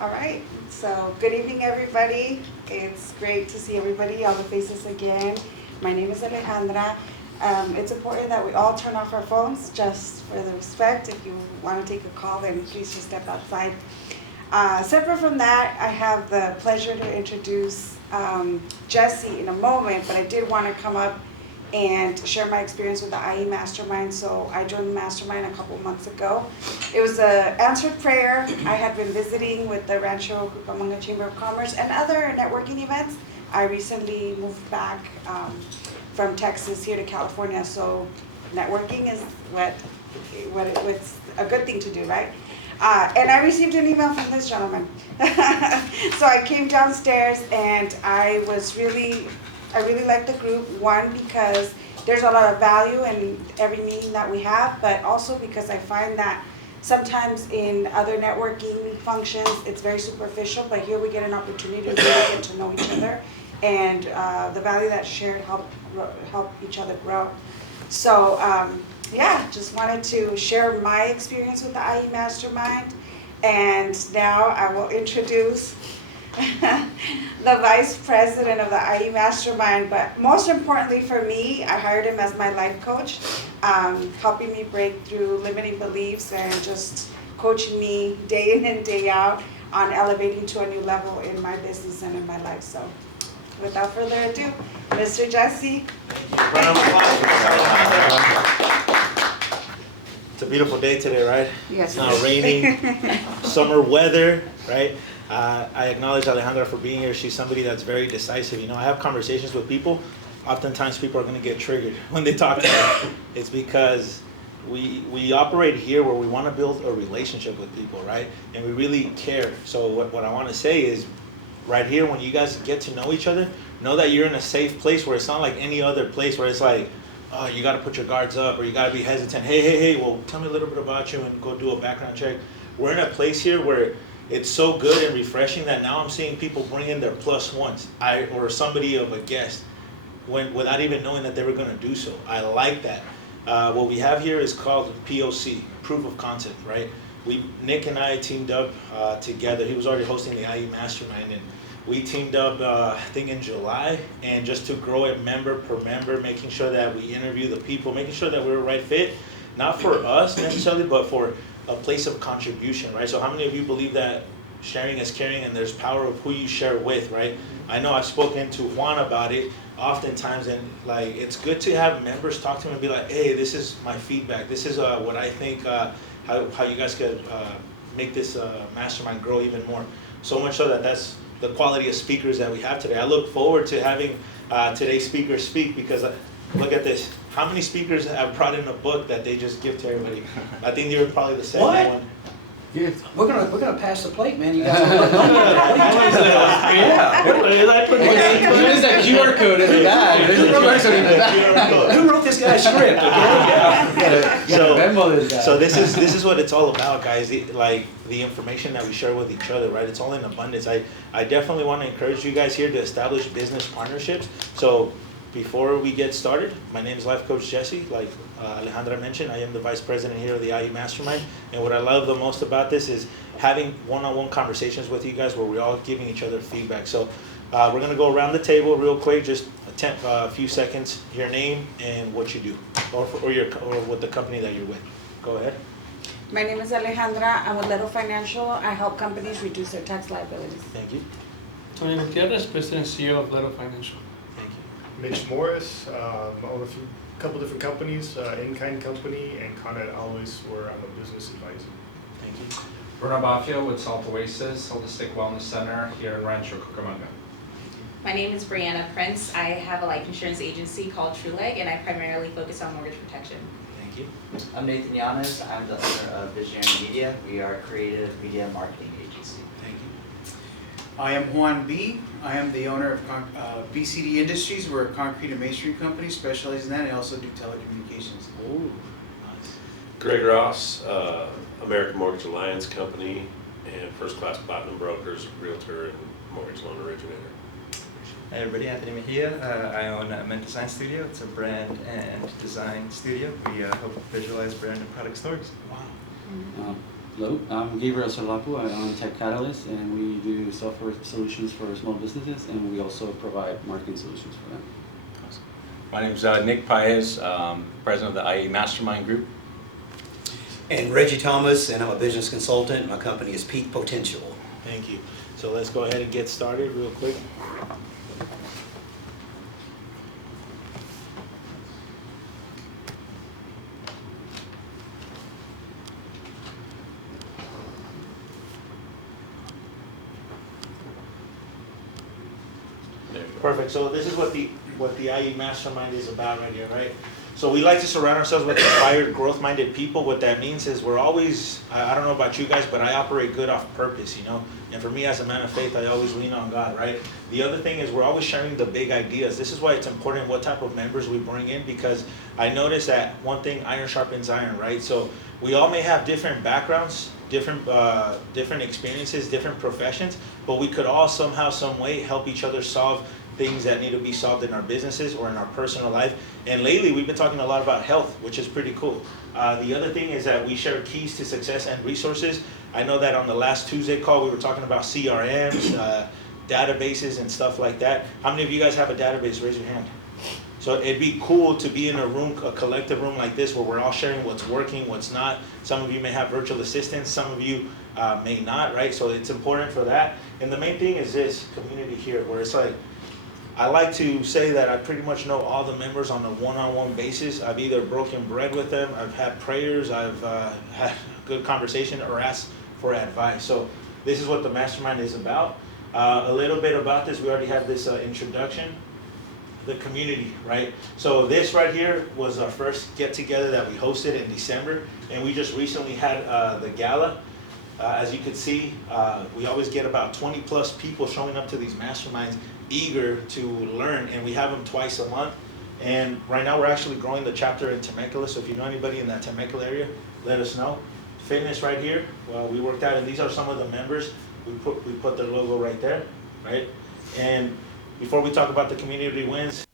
All right, so good evening, everybody. It's great to see everybody, all the faces again. My name is Alejandra. It's important that we all turn off our phones just for the respect. If you want to take a call, then please just step outside. Separate from that, I have the pleasure to introduce Jesse in a moment, but I did want to come up and share my experience with the IE Mastermind. So I joined the Mastermind a couple months ago. It was an answered prayer. I had been visiting with the Rancho Cucamonga Chamber of Commerce and other networking events. I recently moved back from Texas here to California, so networking is what's a good thing to do, right? And I received an email from this gentleman. So I came downstairs and I really like the group, one, because there's a lot of value in every meeting that we have, but also because I find that sometimes in other networking functions, it's very superficial, but here we get an opportunity to really get to know each other, and the value that's shared help each other grow. So yeah, just wanted to share my experience with the IE Mastermind, and now I will introduce the vice president of the IE Mastermind, but most importantly for me, I hired him as my life coach, helping me break through limiting beliefs and just coaching me day in and day out on elevating to a new level in my business and in my life. So without further ado, Mr. Jesse. It's a beautiful day today, right? Yes. It's not raining, summer weather, right? I acknowledge Alejandra for being here. She's somebody that's very decisive. You know, I have conversations with people. Oftentimes people are going to get triggered when they talk to me. It's because we operate here where we want to build a relationship with people, right? And we really care. So what I want to say is, right here, when you guys get to know each other, know that you're in a safe place where it's not like any other place where it's like, oh, you got to put your guards up or you got to be hesitant. Hey, well, tell me a little bit about you and go do a background check. We're in a place here where it's so good and refreshing that now I'm seeing people bring in their plus ones, or somebody of a guest, without even knowing that they were going to do so. I like that. What we have here is called POC, proof of concept, right? Nick and I teamed up together. He was already hosting the IE Mastermind, and we teamed up, I think in July, and just to grow it member per member, making sure that we interview the people, making sure that we're a right fit, not for us necessarily, but for a place of contribution, right? So how many of you believe that sharing is caring and there's power of who you share with, right? I know I've spoken to Juan about it oftentimes, and like it's good to have members talk to him and be like, hey, this is my feedback. This is what I think, how you guys could make this mastermind grow even more. So much so that's the quality of speakers that we have today. I look forward to having today's speakers speak because look at this. How many speakers have brought in a book that they just give to everybody? I think you're probably the second one. Yeah. We're gonna pass the plate, man. You guys are yeah. What is that QR code in the back? There's a QR code in the back. Who wrote this guy's script? Okay. So this is what it's all about, guys. Like the information that we share with each other, right? It's all in abundance. I definitely want to encourage you guys here to establish business partnerships. So before we get started, my name is Life Coach Jesse. Like Alejandra mentioned, I am the Vice President here of the IE Mastermind. And what I love the most about this is having one-on-one conversations with you guys where we're all giving each other feedback. So we're going to go around the table real quick, just a few seconds, your name and what you do, or with the company that you're with. Go ahead. My name is Alejandra. I'm with Little Financial. I help companies reduce their tax liabilities. Thank you. Tony Gutierrez, President and CEO of Little Financial. Thank you. Mitch Morris, I own a couple different companies, In-Kind Company and Con Ed Always, where I'm a business advisor. Thank you. Bruno Baffio with Salt Oasis Holistic Wellness Center here in Rancho Cucamonga. My name is Brianna Prince. I have a life insurance agency called TrueLeg, and I primarily focus on mortgage protection. Thank you. I'm Nathan Yanes. I'm the owner of Visionary Media. We are a creative media marketing agency. Thank you. I am Juan B. I am the owner of BCD Industries. We're a concrete and masonry company specializing in that, and I also do telecommunications. Oh, nice. Greg Ross, American Mortgage Alliance Company, and First Class Platinum Brokers, Realtor, and Mortgage Loan Originator. Hey everybody, Anthony Mejia. I own Ment Design Studio. It's a brand and design studio. We help visualize brand and product stories. Wow. Hello, I'm Gabriel Solapu. I'm Tech Catalyst, and we do software solutions for small businesses, and we also provide marketing solutions for them. My name's Nick Paez, president of the IE Mastermind group. And Reggie Thomas, and I'm a business consultant. My company is PeakePotential. Thank you. So let's go ahead and get started real quick. Perfect. So this is what the IE Mastermind is about right here, right? So we like to surround ourselves with inspired, growth-minded people. What that means is we're always, I don't know about you guys, but I operate good off purpose, you know? And for me as a man of faith, I always lean on God, right? The other thing is we're always sharing the big ideas. This is why it's important what type of members we bring in, because I noticed that one thing, iron sharpens iron, right? So we all may have different backgrounds, different experiences, different professions, but we could all somehow, some way help each other solve things that need to be solved in our businesses or in our personal life. And lately we've been talking a lot about health, which is pretty cool. The other thing is that we share keys to success and resources. I know that on the last Tuesday call we were talking about CRMs, databases and stuff like that. How many of you guys have a database? Raise your hand. So it'd be cool to be in a room, a collective room like this, where we're all sharing what's working, what's not. Some of you may have virtual assistants, some of you may not, right? So it's important for that. And the main thing is this community here, where it's like, I like to say that I pretty much know all the members on a one-on-one basis. I've either broken bread with them, I've had prayers, I've had good conversation, or asked for advice. So this is what the Mastermind is about. A little bit about this, we already had this introduction. The community, right? So this right here was our first get-together that we hosted in December, and we just recently had the gala. As you can see, we always get about 20 plus people showing up to these masterminds, eager to learn, and we have them twice a month. And right now we're actually growing the chapter in Temecula, so if you know anybody in that Temecula area, let us know. Fitness right here, well, we worked out, and these are some of the members. We put their logo right there, right? And before we talk about the community wins,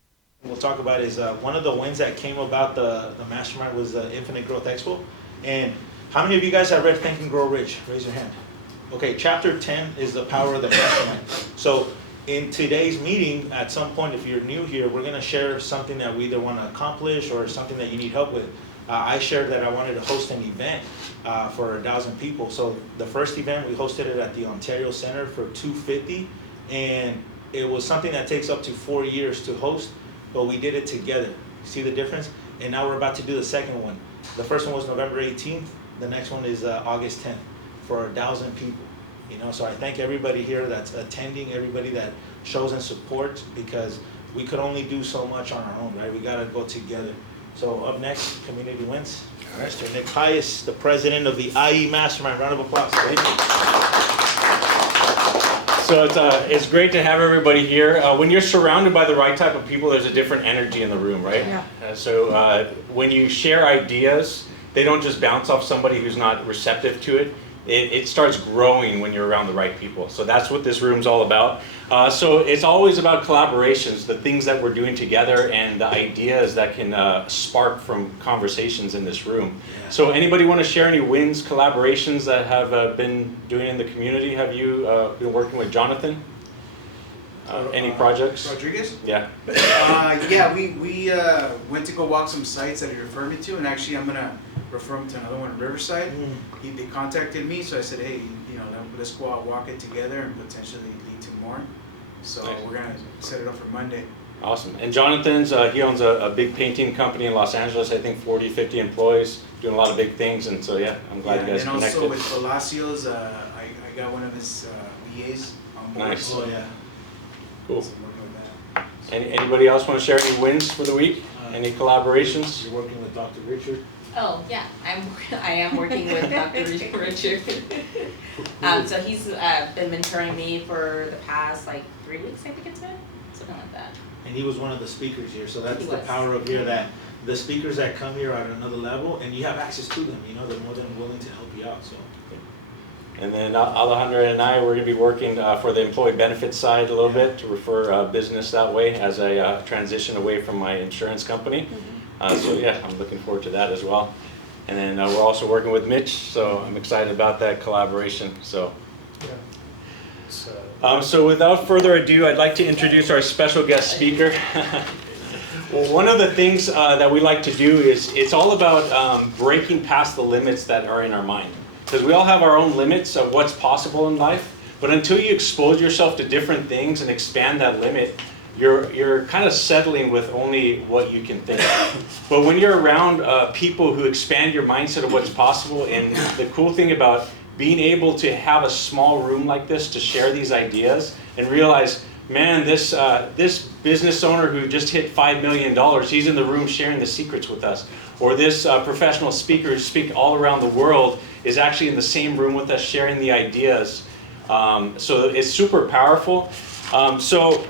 we'll talk about is one of the wins that came about the Mastermind was the Infinite Growth Expo. And how many of you guys have read Think and Grow Rich? Raise your hand. Okay, chapter 10 is the power of the Mastermind. So in today's meeting, at some point, if you're new here, we're gonna share something that we either wanna accomplish or something that you need help with. I shared that I wanted to host an event for 1,000 people. So the first event, we hosted it at the Ontario Center for $250, and it was something that takes up to 4 years to host, but we did it together. See the difference? And now we're about to do the second one. The first one was November 18th. The next one is August 10th for 1,000 people. You know, so I thank everybody here that's attending, everybody that shows and supports, because we could only do so much on our own, right? We gotta go together. So up next, community wins. Mr. Nick Pius, the president of the IE Mastermind. Round of applause. Thank you. So it's great to have everybody here. When you're surrounded by the right type of people, there's a different energy in the room, right? Yeah. So when you share ideas, they don't just bounce off somebody who's not receptive to it. It starts growing when you're around the right people. So that's what this room's all about. So it's always about collaborations, the things that we're doing together and the ideas that can spark from conversations in this room. Yeah. So anybody want to share any wins, collaborations that have been doing in the community? Have you been working with Jonathan? Any projects? Rodriguez? Yeah. Yeah, we went to go walk some sites that he referred me to, and actually I'm gonna refer him to another one in Riverside. They contacted me, so I said, hey, you know, let's go out, walk it together, and potentially lead to more. So nice. We're gonna set it up for Monday. Awesome. And Jonathan's, he owns a big painting company in Los Angeles, I think 40, 50 employees, doing a lot of big things, and so yeah, I'm glad you guys and connected. also with Palacios, I got one of his VAs on board. Nice. So yeah. Cool. So I'm working with that. Anybody else want to share any wins for the week? Any collaborations? You're working with Dr. Richard. Oh, yeah, I am working with Dr. Richard. So he's been mentoring me for the past like 3 weeks, I think it's been, something like that. And he was one of the speakers here, so that's He the was. power of here, that the speakers that come here are at another level, and you have access to them, you know, they're more than willing to help you out, so. And then Alejandra and I, we're going to be working for the employee benefits side a little bit to refer business that way as I transition away from my insurance company. So yeah, I'm looking forward to that as well. And then we're also working with Mitch, so I'm excited about that collaboration. So. So without further ado, I'd like to introduce our special guest speaker. Well, one of the things that we like to do is it's all about breaking past the limits that are in our mind. Because we all have our own limits of what's possible in life, but until you expose yourself to different things and expand that limit, you're kind of settling with only what you can think of. But when you're around people who expand your mindset of what's possible, and the cool thing about being able to have a small room like this to share these ideas and realize, man, this business owner who just hit $5 million, he's in the room sharing the secrets with us. Or this professional speaker who speaks all around the world is actually in the same room with us sharing the ideas. So it's super powerful. So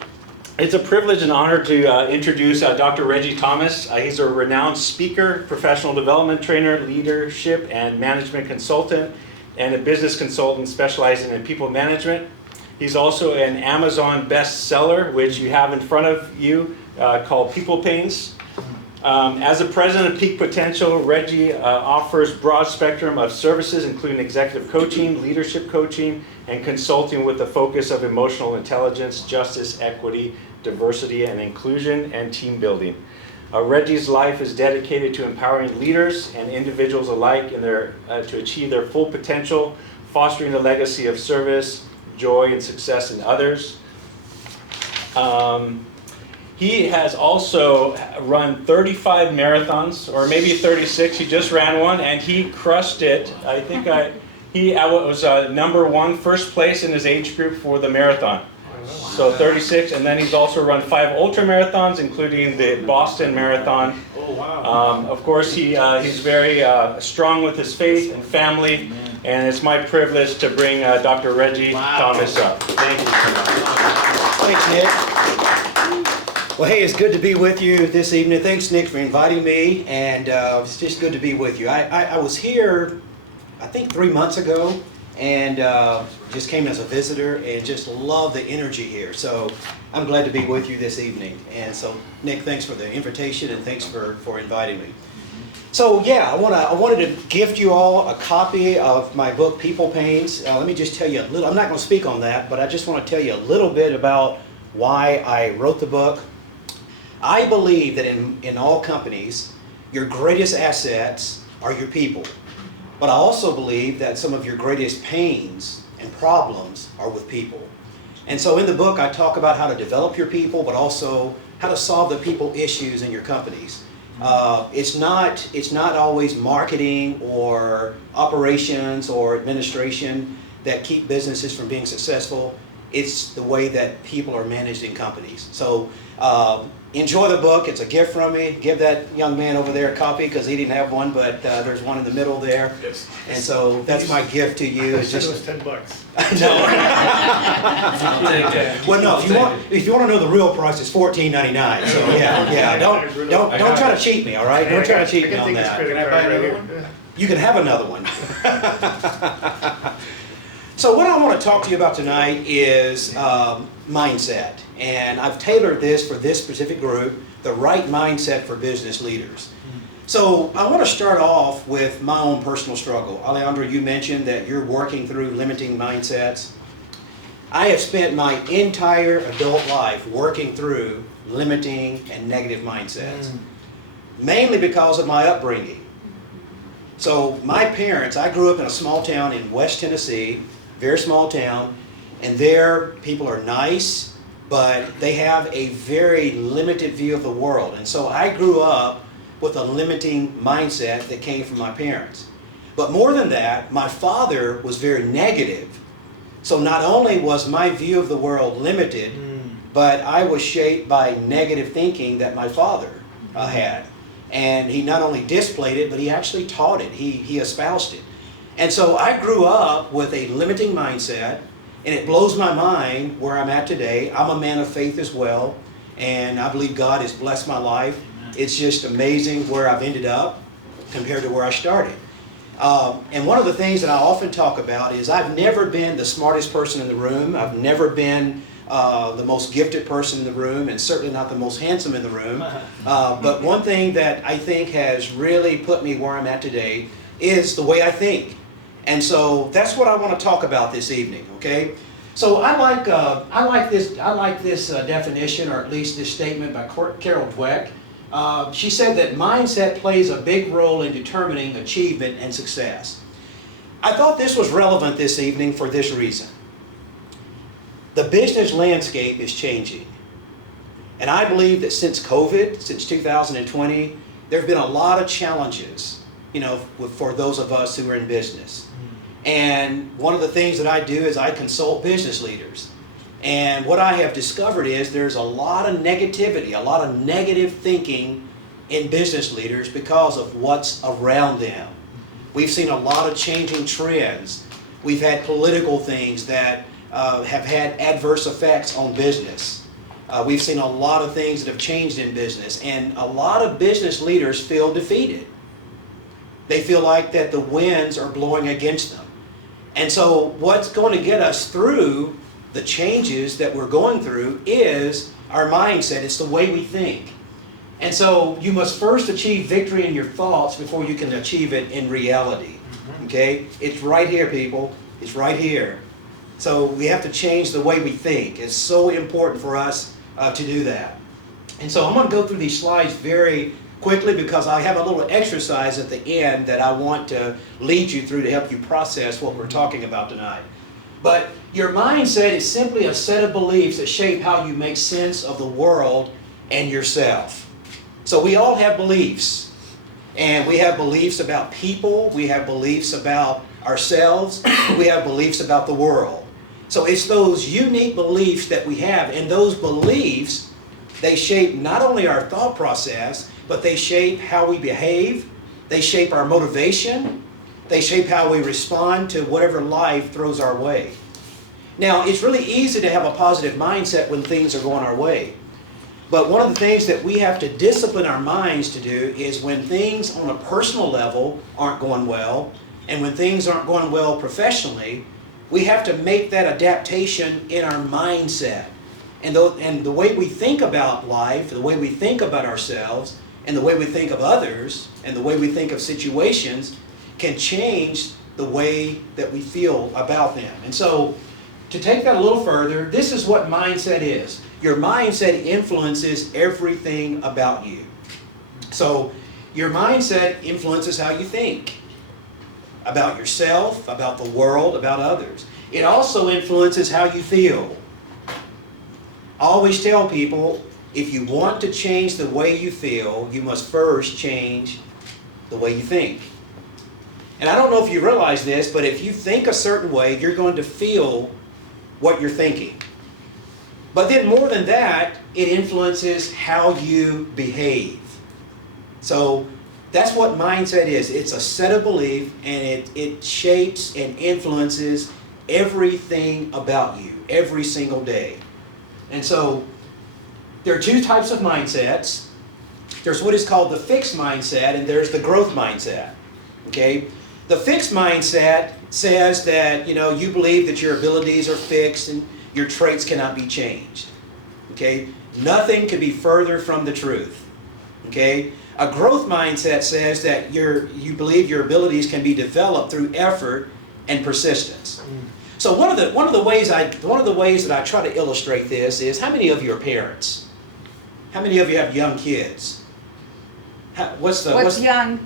it's a privilege and honor to introduce Dr. Reggie Thomas. He's a renowned speaker, professional development trainer, leadership and management consultant, and a business consultant specializing in people management. He's also an Amazon bestseller, which you have in front of you, called People Pains. As the president of Peak Potential, Reggie offers broad spectrum of services, including executive coaching, leadership coaching, and consulting with the focus of emotional intelligence, justice, equity, diversity, and inclusion, and team building. Reggie's life is dedicated to empowering leaders and individuals alike in to achieve their full potential, fostering a legacy of service, joy, and success in others. He has also run 35 marathons, or maybe 36. He just ran one, and he crushed it. I think he was number one, first place in his age group for the marathon. So 36, and then he's also run 5 ultra marathons, including the Boston Marathon. Oh, wow. Of course, he's very strong with his faith and family, and it's my privilege to bring Dr. Reggie Thomas up. Thank you so much. Thanks, Nick. Well, hey, it's good to be with you this evening. Thanks, Nick, for inviting me, and it's just good to be with you. I was here, I think 3 months ago, and just came as a visitor and just love the energy here. So I'm glad to be with you this evening. And so, Nick, thanks for the invitation and thanks for inviting me. So yeah, I wanted to gift you all a copy of my book, People Pains. Let me just tell you a little, I'm not going to speak on that, but I just want to tell you a little bit about why I wrote the book. I believe that in all companies, your greatest assets are your people. But I also believe that some of your greatest pains and problems are with people. And so in the book, I talk about how to develop your people, but also how to solve the people issues in your companies. It's not always marketing or operations or administration that keep businesses from being successful. It's the way that people are managed in companies. So enjoy the book. It's a gift from me. Give that young man over there a copy because he didn't have one, but there's one in the middle there. Yes. And so that's my gift to you. I It's said just it was $10. no. Well, no. If you want to know the real price, it's $14.99. So yeah. Don't try to cheat me. All right. Don't try to cheat me on that. Can I buy another one? You can have another one. So what I want to talk to you about tonight is mindset. And I've tailored this for this specific group, the right mindset for business leaders. So I want to start off with my own personal struggle. Alejandro, you mentioned that you're working through limiting mindsets. I have spent my entire adult life working through limiting and negative mindsets, mainly because of my upbringing. So my parents, I grew up in a small town in West Tennessee, very small town, and there people are nice, but they have a very limited view of the world. And so I grew up with a limiting mindset that came from my parents. But more than that, my father was very negative. So not only was my view of the world limited, but I was shaped by negative thinking that my father had. And he not only displayed it, but he actually taught it. He espoused it. And so I grew up with a limiting mindset, and it blows my mind where I'm at today. I'm a man of faith as well, and I believe God has blessed my life. It's just amazing where I've ended up compared to where I started. And one of the things that I often talk about is I've never been the smartest person in the room. I've never been the most gifted person in the room, and certainly not the most handsome in the room. But one thing that I think has really put me where I'm at today is the way I think. And so that's what I want to talk about this evening, okay? So I like this definition, or at least this statement by Carol Dweck. She said that mindset plays a big role in determining achievement and success. I thought this was relevant this evening for this reason. The business landscape is changing. And I believe that since COVID, since 2020, there have been a lot of challenges, for those of us who are in business. And one of the things that I do is I consult business leaders. And what I have discovered is there's a lot of negativity, a lot of negative thinking in business leaders because of what's around them. We've seen a lot of changing trends. We've had political things that have had adverse effects on business. We've seen a lot of things that have changed in business, and a lot of business leaders feel defeated. They feel like that the winds are blowing against them. And so what's going to get us through the changes that we're going through is our mindset. It's the way we think. And so you must first achieve victory in your thoughts before you can achieve it in reality. Okay? It's right here, people. It's right here. So we have to change the way we think. It's so important for us to do that. And so I'm going to go through these slides very quickly because I have a little exercise at the end that I want to lead you through to help you process what we're talking about tonight. But your mindset is simply a set of beliefs that shape how you make sense of the world and yourself. So we all have beliefs. And we have beliefs about people. We have beliefs about ourselves. We have beliefs about the world. So it's those unique beliefs that we have. And those beliefs, they shape not only our thought process, but they shape how we behave. They shape our motivation. They shape how we respond to whatever life throws our way. Now, it's really easy to have a positive mindset when things are going our way. But one of the things that we have to discipline our minds to do is when things on a personal level aren't going well, and when things aren't going well professionally, we have to make that adaptation in our mindset. And the way we think about life, the way we think about ourselves, and the way we think of others, and the way we think of situations can change the way that we feel about them. And so, to take that a little further, this is what mindset is. Your mindset influences everything about you. So, your mindset influences how you think about yourself, about the world, about others. It also influences how you feel. I always tell people, if you want to change the way you feel, you must first change the way you think. And I don't know if you realize this, but if you think a certain way, you're going to feel what you're thinking. But then more than that, it influences how you behave. So that's what mindset is. It's a set of belief, and it shapes and influences everything about you every single day. And so there are two types of mindsets. There's what is called the fixed mindset, and there's the growth mindset. Okay? The fixed mindset says that, you believe that your abilities are fixed and your traits cannot be changed. Okay? Nothing could be further from the truth. Okay? A growth mindset says that you believe your abilities can be developed through effort and persistence. So one of the ways that I try to illustrate this is, how many of you are parents? How many of you have young kids? What's young?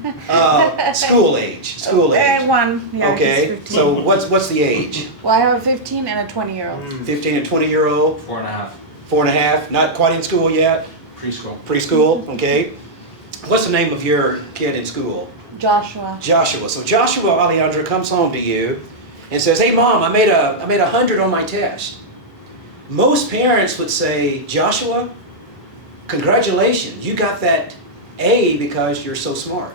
School age. School age. One. Yeah, okay. So what's the age? Well, I have a 15 and a 20-year-old. 15 and 20-year-old. 4.5. 4.5. Not quite in school yet. Preschool. Preschool. Okay. What's the name of your kid in school? Joshua. Joshua. So Joshua Alejandra comes home to you and says, "Hey, Mom, I made 100 on my test." Most parents would say, "Joshua, congratulations, you got that A because you're so smart."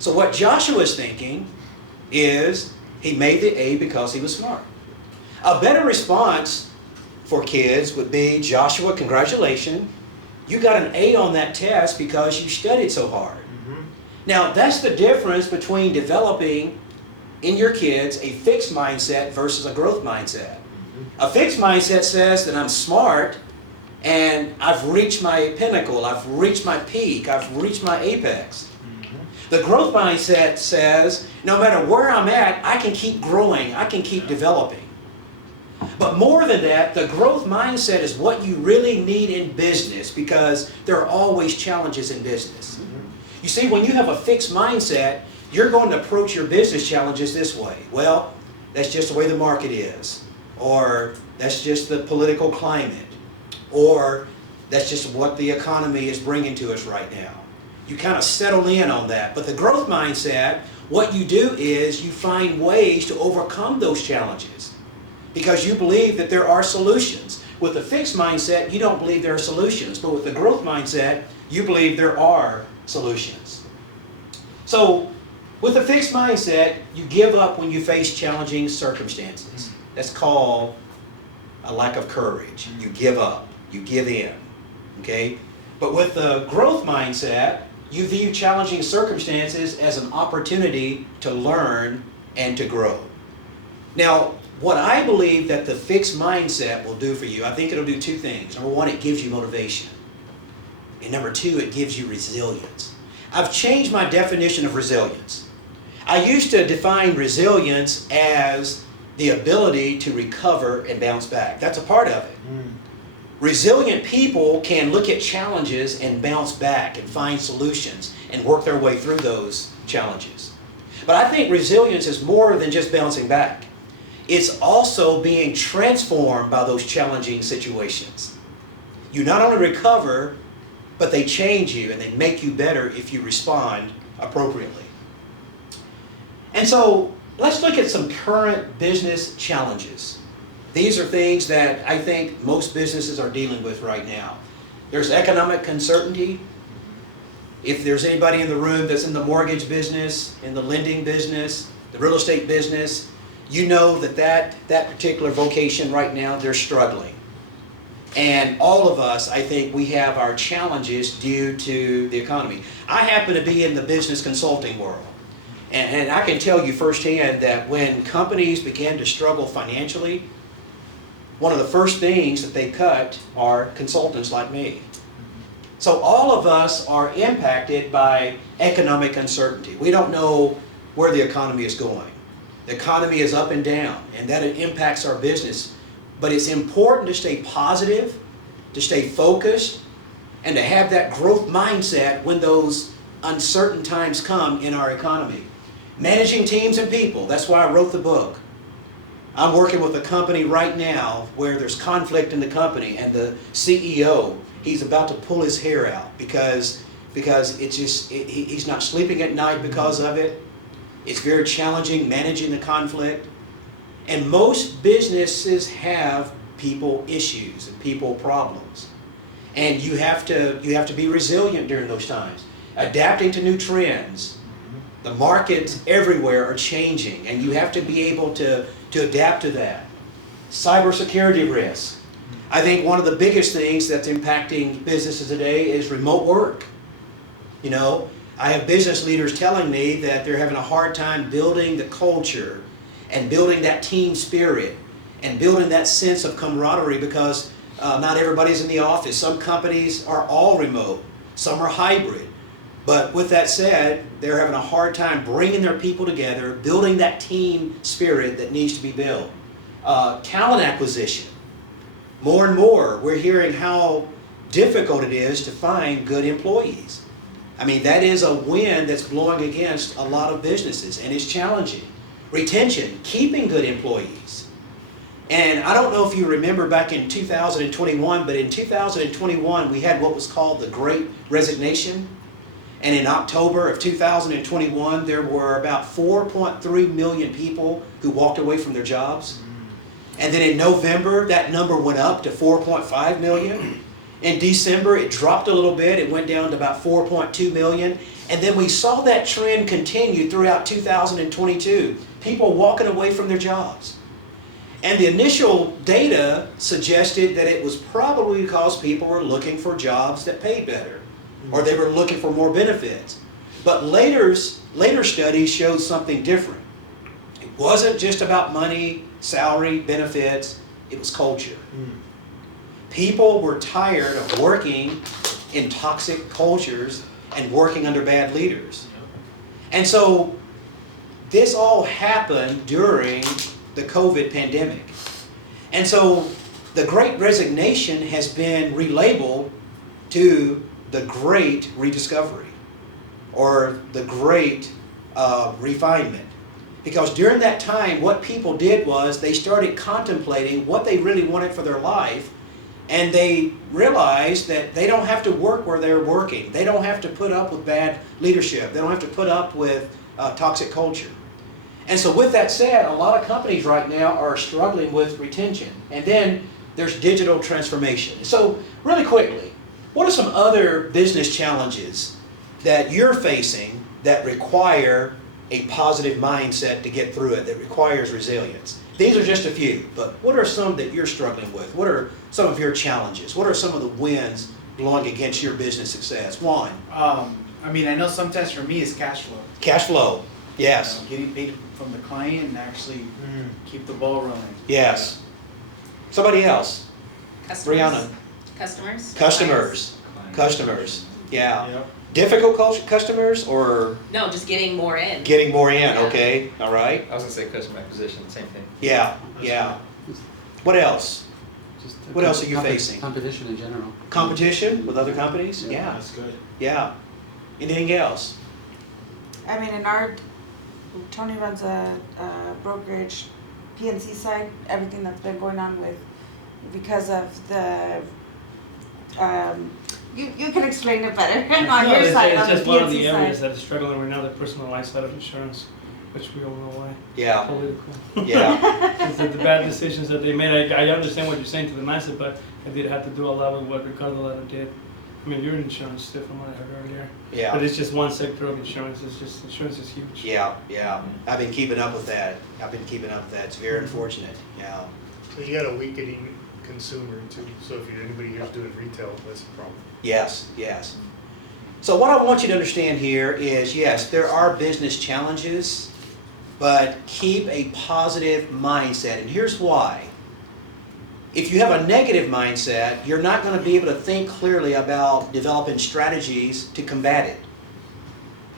So what Joshua's thinking is he made the A because he was smart. A better response for kids would be, "Joshua, congratulations, you got an A on that test because you studied so hard." Now, that's the difference between developing in your kids a fixed mindset versus a growth mindset. A fixed mindset says that I'm smart and I've reached my pinnacle, I've reached my peak, I've reached my apex. The growth mindset says no matter where I'm at, I can keep growing, I can keep developing. But more than that, the growth mindset is what you really need in business because there are always challenges in business. You see, when you have a fixed mindset, you're going to approach your business challenges this way. Well, that's just the way the market is. Or that's just the political climate. Or that's just what the economy is bringing to us right now. You kind of settle in on that. But the growth mindset, what you do is you find ways to overcome those challenges because you believe that there are solutions. With the fixed mindset, you don't believe there are solutions. But with the growth mindset, you believe there are solutions. So, with a fixed mindset, you give up when you face challenging circumstances. That's called a lack of courage. You give up. You give in. Okay? But with the growth mindset, you view challenging circumstances as an opportunity to learn and to grow. Now, what I believe that the fixed mindset will do for you, I think it'll do two things. Number one, it gives you motivation. And number two, it gives you resilience. I've changed my definition of resilience. I used to define resilience as the ability to recover and bounce back. That's a part of it. Resilient people can look at challenges and bounce back and find solutions and work their way through those challenges. But I think resilience is more than just bouncing back. It's also being transformed by those challenging situations. You not only recover, but they change you and they make you better if you respond appropriately. And so, let's look at some current business challenges. These are things that I think most businesses are dealing with right now. There's economic uncertainty. If there's anybody in the room that's in the mortgage business, in the lending business, the real estate business, you know that particular vocation right now, they're struggling. And all of us, I think, we have our challenges due to the economy. I happen to be in the business consulting world. And I can tell you firsthand that when companies began to struggle financially, one of the first things that they cut are consultants like me. So all of us are impacted by economic uncertainty. We don't know where the economy is going. The economy is up and down, and that impacts our business. But it's important to stay positive, to stay focused, and to have that growth mindset when those uncertain times come in our economy. Managing teams and people, that's why I wrote the book. I'm working with a company right now where there's conflict in the company, and the CEO, he's about to pull his hair out because he's not sleeping at night because of it. It's very challenging managing the conflict. And most businesses have people issues and people problems. And you have to be resilient during those times. Adapting to new trends. The markets everywhere are changing, and you have to be able to adapt to that. Cybersecurity risk. I think one of the biggest things that's impacting businesses today is remote work. You know, I have business leaders telling me that they're having a hard time building the culture and building that team spirit and building that sense of camaraderie because not everybody's in the office. Some companies are all remote. Some are hybrid. But with that said, they're having a hard time bringing their people together, building that team spirit that needs to be built. Talent acquisition. More and more, we're hearing how difficult it is to find good employees. I mean, that is a wind that's blowing against a lot of businesses, and it's challenging. Retention, keeping good employees. And I don't know if you remember back in 2021, but in 2021, we had what was called the Great Resignation. And in October of 2021, there were about 4.3 million people who walked away from their jobs. And then in November, that number went up to 4.5 million. In December, it dropped a little bit. It went down to about 4.2 million. And then we saw that trend continue throughout 2022. People walking away from their jobs. And the initial data suggested that it was probably because people were looking for jobs that paid better, or they were looking for more benefits. But later studies showed something different. It wasn't just about money, salary, benefits. It was culture. People were tired of working in toxic cultures and working under bad leaders. And so this all happened during the COVID pandemic. And so the Great Resignation has been relabeled to the Great Rediscovery or the Great Refinement. Because during that time, what people did was they started contemplating what they really wanted for their life, and they realized that they don't have to work where they're working. They don't have to put up with bad leadership. They don't have to put up with toxic culture. And so with that said, a lot of companies right now are struggling with retention. And then there's digital transformation. So really quickly, what are some other business challenges that you're facing that require a positive mindset to get through it, that requires resilience? These are just a few, but what are some that you're struggling with? What are some of your challenges? What are some of the winds blowing against your business success? Juan? I mean, I know sometimes for me it's cash flow. Cash flow, yes. Getting paid from the client and actually keep the ball rolling. Yes. Somebody else? Customers. Brianna? Customers. Customers. Clients. Customers, yeah. Difficult customers or? No, just getting more in. Getting more in, Yeah. okay, all right. I was gonna say customer acquisition, same thing. Yeah, yeah. What else? Just What else are you facing? Competition in general. Competition with other companies? Yeah. Yeah, That's good. yeah. Anything else? I mean, in our, Tony runs a brokerage, PNC side, everything that's been going on with, because of the, you can explain it better on your side, on the It's just one of the PNC areas side. that is struggling right now, the personal life side of insurance, which we all know why. Yeah, Political. yeah, It's the bad decisions that they made. I understand what you're saying to the mindset, but I did have to do a lot with what Ricardo Lara did. I mean, you're in insurance, too, from what I heard earlier. yeah. But it's just one sector of insurance. It's just, insurance is huge. Yeah, yeah. I've been keeping up with that. It's very unfortunate, yeah. So you got a weakening consumer too, so if anybody here's doing retail, that's a problem. Yes, yes. So what I want you to understand here is, yes, there are business challenges, but keep a positive mindset. And here's why. If you have a negative mindset, you're not going to be able to think clearly about developing strategies to combat it.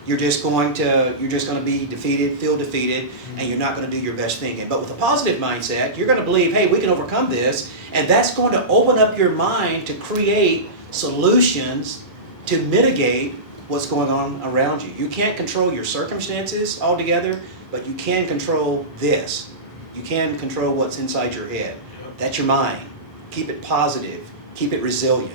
You're just going to be defeated, feel defeated, and you're not going to do your best thinking. But with a positive mindset, you're going to believe, hey, we can overcome this, and that's going to open up your mind to create solutions to mitigate what's going on around you. You can't control your circumstances altogether, but you can control this. You can control what's inside your head. That's your mind. Keep it positive. Keep it resilient.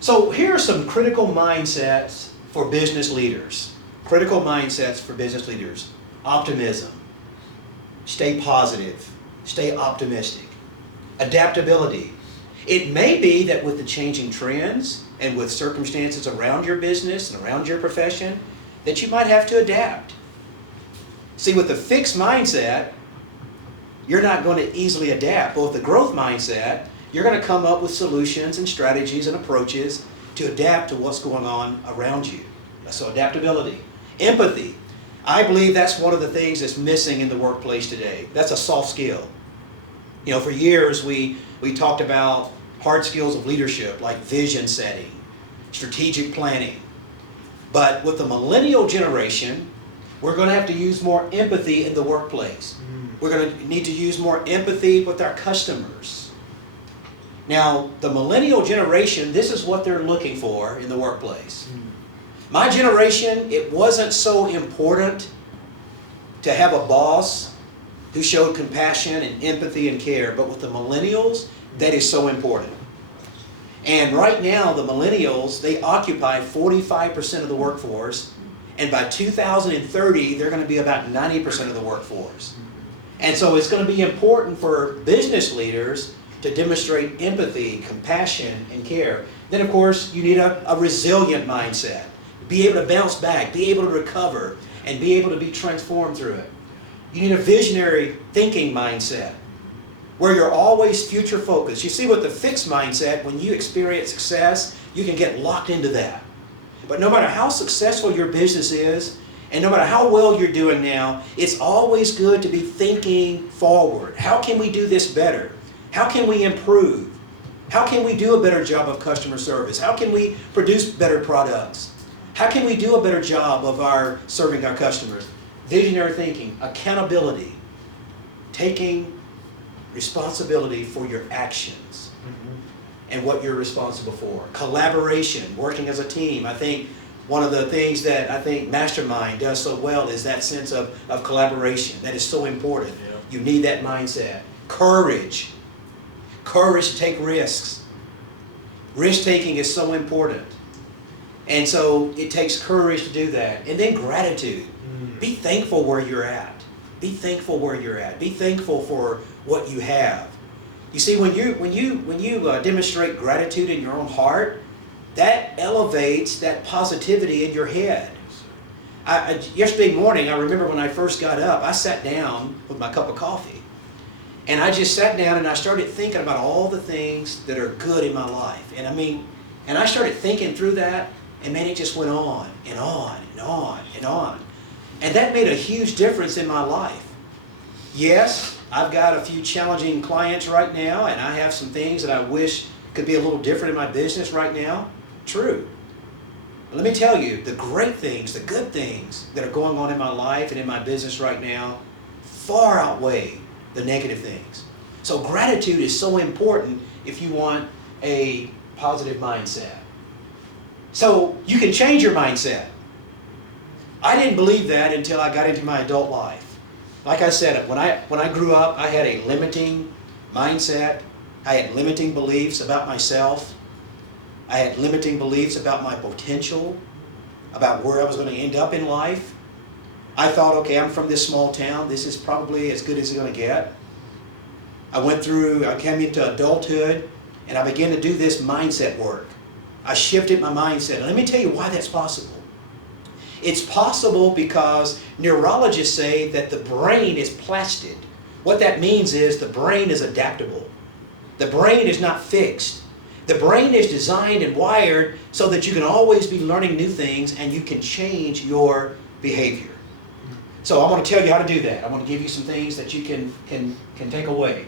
So here are some critical mindsets for business leaders. Critical mindsets for business leaders. Optimism. Stay positive. Stay optimistic. Adaptability. It may be that with the changing trends and with circumstances around your business and around your profession, that you might have to adapt. See, with the fixed mindset, you're not going to easily adapt. But with the growth mindset, you're going to come up with solutions and strategies and approaches to adapt to what's going on around you. So adaptability. Empathy. I believe that's one of the things that's missing in the workplace today. That's a soft skill. You know, for years we talked about hard skills of leadership like vision setting, strategic planning. But with the millennial generation, we're going to have to use more empathy in the workplace. We're going to need to use more empathy with our customers. Now, the millennial generation, this is what they're looking for in the workplace. My generation, it wasn't so important to have a boss who showed compassion and empathy and care, but with the millennials, that is so important. And right now, the millennials, they occupy 45% of the workforce, and by 2030, they're going to be about 90% of the workforce. And so it's going to be important for business leaders to demonstrate empathy, compassion, and care. Then, of course, you need a resilient mindset. Be able to bounce back, be able to recover, and be able to be transformed through it. You need a visionary thinking mindset where you're always future focused. You see, with the fixed mindset, when you experience success, you can get locked into that. But no matter how successful your business is, And no matter how well you're doing now, it's always good to be thinking forward. How can we do this better? How can we improve? How can we do a better job of customer service? How can we produce better products? How can we do a better job of serving our customers? Visionary thinking, accountability, taking responsibility for your actions and what you're responsible for. Collaboration, working as a team. I think one of the things that I think Mastermind does so well is that sense of collaboration. That is so important. Yeah. You need that mindset. Courage. Courage to take risks. Risk taking is so important. And so it takes courage to do that. And then gratitude. Be thankful where you're at. Be thankful where you're at. Be thankful for what you have. You see, when you demonstrate gratitude in your own heart, that elevates that positivity in your head. Yesterday morning, I remember when I first got up, I sat down with my cup of coffee. And I just sat down and I started thinking about all the things that are good in my life. And I started thinking through that, and man, it just went on and on and on and on. And that made a huge difference in my life. Yes, I've got a few challenging clients right now, and I have some things that I wish could be a little different in my business right now. True. But let me tell you, the great things, the good things that are going on in my life and in my business right now far outweigh the negative things. So gratitude is so important if you want a positive mindset. So you can change your mindset. I didn't believe that until I got into my adult life. Like I said, when I grew up, I had a limiting mindset. I had limiting beliefs about myself. I had limiting beliefs about my potential, about where I was going to end up in life. I thought, okay, I'm from this small town. This is probably as good as it's going to get. I came into adulthood, and I began to do this mindset work. I shifted my mindset. And let me tell you why that's possible. It's possible because neurologists say that the brain is plastic. What that means is the brain is adaptable. The brain is not fixed. The brain is designed and wired so that you can always be learning new things and you can change your behavior. So I want to tell you how to do that. I want to give you some things that you can take away.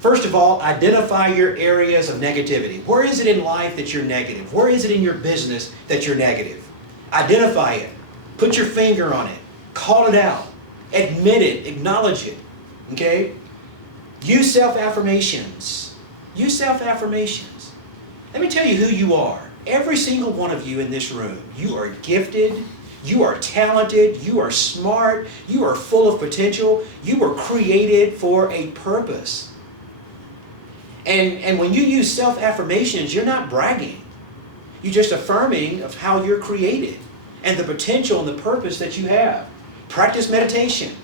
First of all, identify your areas of negativity. Where is it in life that you're negative? Where is it in your business that you're negative? Identify it. Put your finger on it. Call it out. Admit it. Acknowledge it. Okay? Use self-affirmations. Use self-affirmations. Let me tell you who you are. Every single one of you in this room, you are gifted, you are talented, you are smart, you are full of potential, you were created for a purpose. And when you use self-affirmations, you're not bragging. You're just affirming of how you're created and the potential and the purpose that you have. Practice meditation.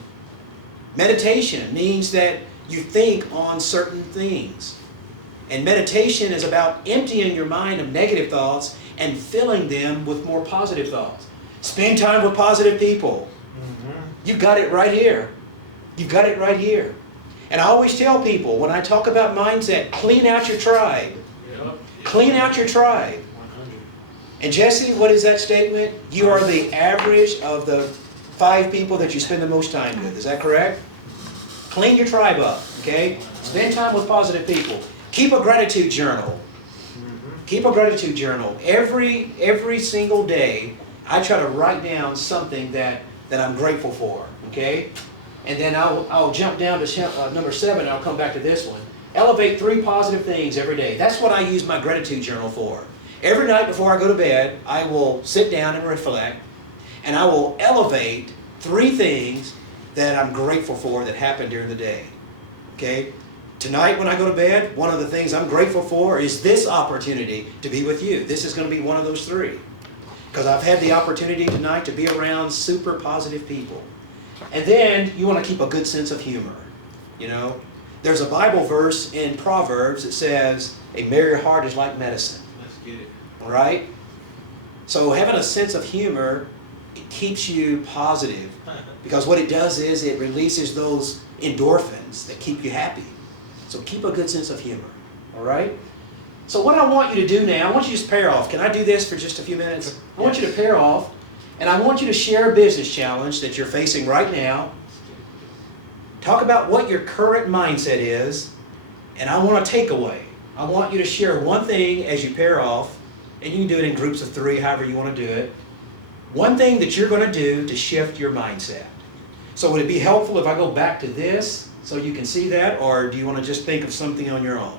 Meditation means that you think on certain things. And meditation is about emptying your mind of negative thoughts and filling them with more positive thoughts. Spend time with positive people. You've got it right here. You've got it right here. And I always tell people, when I talk about mindset, clean out your tribe. Clean out your tribe. And Jesse, what is that statement? You are the average of the 5 people that you spend the most time with. Is that correct? Clean your tribe up, okay? Spend time with positive people. Keep a gratitude journal. Keep a gratitude journal. Every single day, I try to write down something that I'm grateful for, okay? And then I'll jump down to number 7, and I'll come back to this one. Elevate 3 positive things every day. That's what I use my gratitude journal for. Every night before I go to bed, I will sit down and reflect, and I will elevate 3 things that I'm grateful for that happened during the day. Okay? Tonight when I go to bed, one of the things I'm grateful for is this opportunity to be with you. This is going to be one of those 3. Because I've had the opportunity tonight to be around super positive people. And then you want to keep a good sense of humor. You know, there's a Bible verse in Proverbs that says, a merry heart is like medicine. Let's get it. All right? So having a sense of humor, it keeps you positive. Because what it does is it releases those endorphins that keep you happy. So keep a good sense of humor. All right? So what I want you to do now, I want you to just pair off. Can I do this for just a few minutes? I want you to pair off And I want you to share a business challenge that you're facing right now. Talk about what your current mindset is, and I want a takeaway. I want you to share one thing as you pair off, and you can do it in groups of 3, however you want to do it. One thing that you're going to do to shift your mindset. So would it be helpful if I go back to this so you can see that, or do you want to just think of something on your own?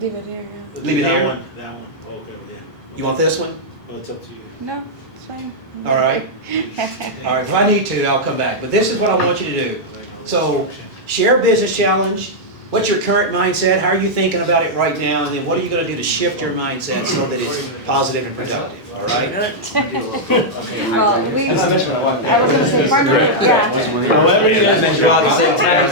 Leave it here. Leave it that here? One, that one. Okay, yeah. You want this one? Well, it's up to you. No, it's fine. All right. All right, if I need to, I'll come back. But this is what I want you to do. So share a business challenge. What's your current mindset? How are you thinking about it right now? And then what are you going to do to shift your mindset so that it's positive and productive? All right? Well, I was gonna say partner, yeah. However you guys want to at the same time.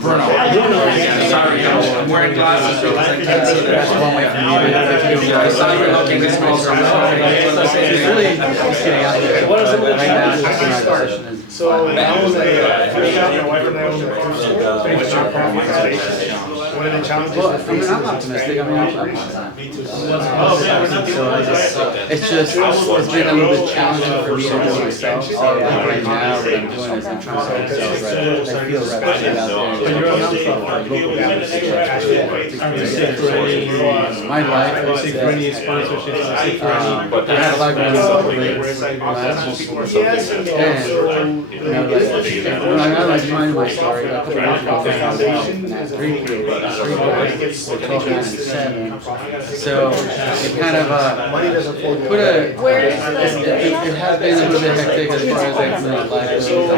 Bruno. Sorry, I'm wearing glasses, so I can't see that. That's one way for me. I saw you looking this close. It's really just getting out there. What is it? Right now, it's just my decision is. So I own a, my wife and I own a cruise ship based on coffee foundation. One of the challenges Well, we're I mean, facing I'm optimistic. I mean, I'm positive. It's just, it's been a little bit challenging for me to do it myself. So right now, what I'm doing is I'm trying to set myself right. I feel right out there. But you're on for local business. My life is for any sponsorships. I had a lot going on Yes and no. I like trying my story. A couple of years ago, foundation is 3 kids, 3 boys, 12, 9, and 7. So it kind of put a. Where is It has been a little bit hectic as far as like my life goes. I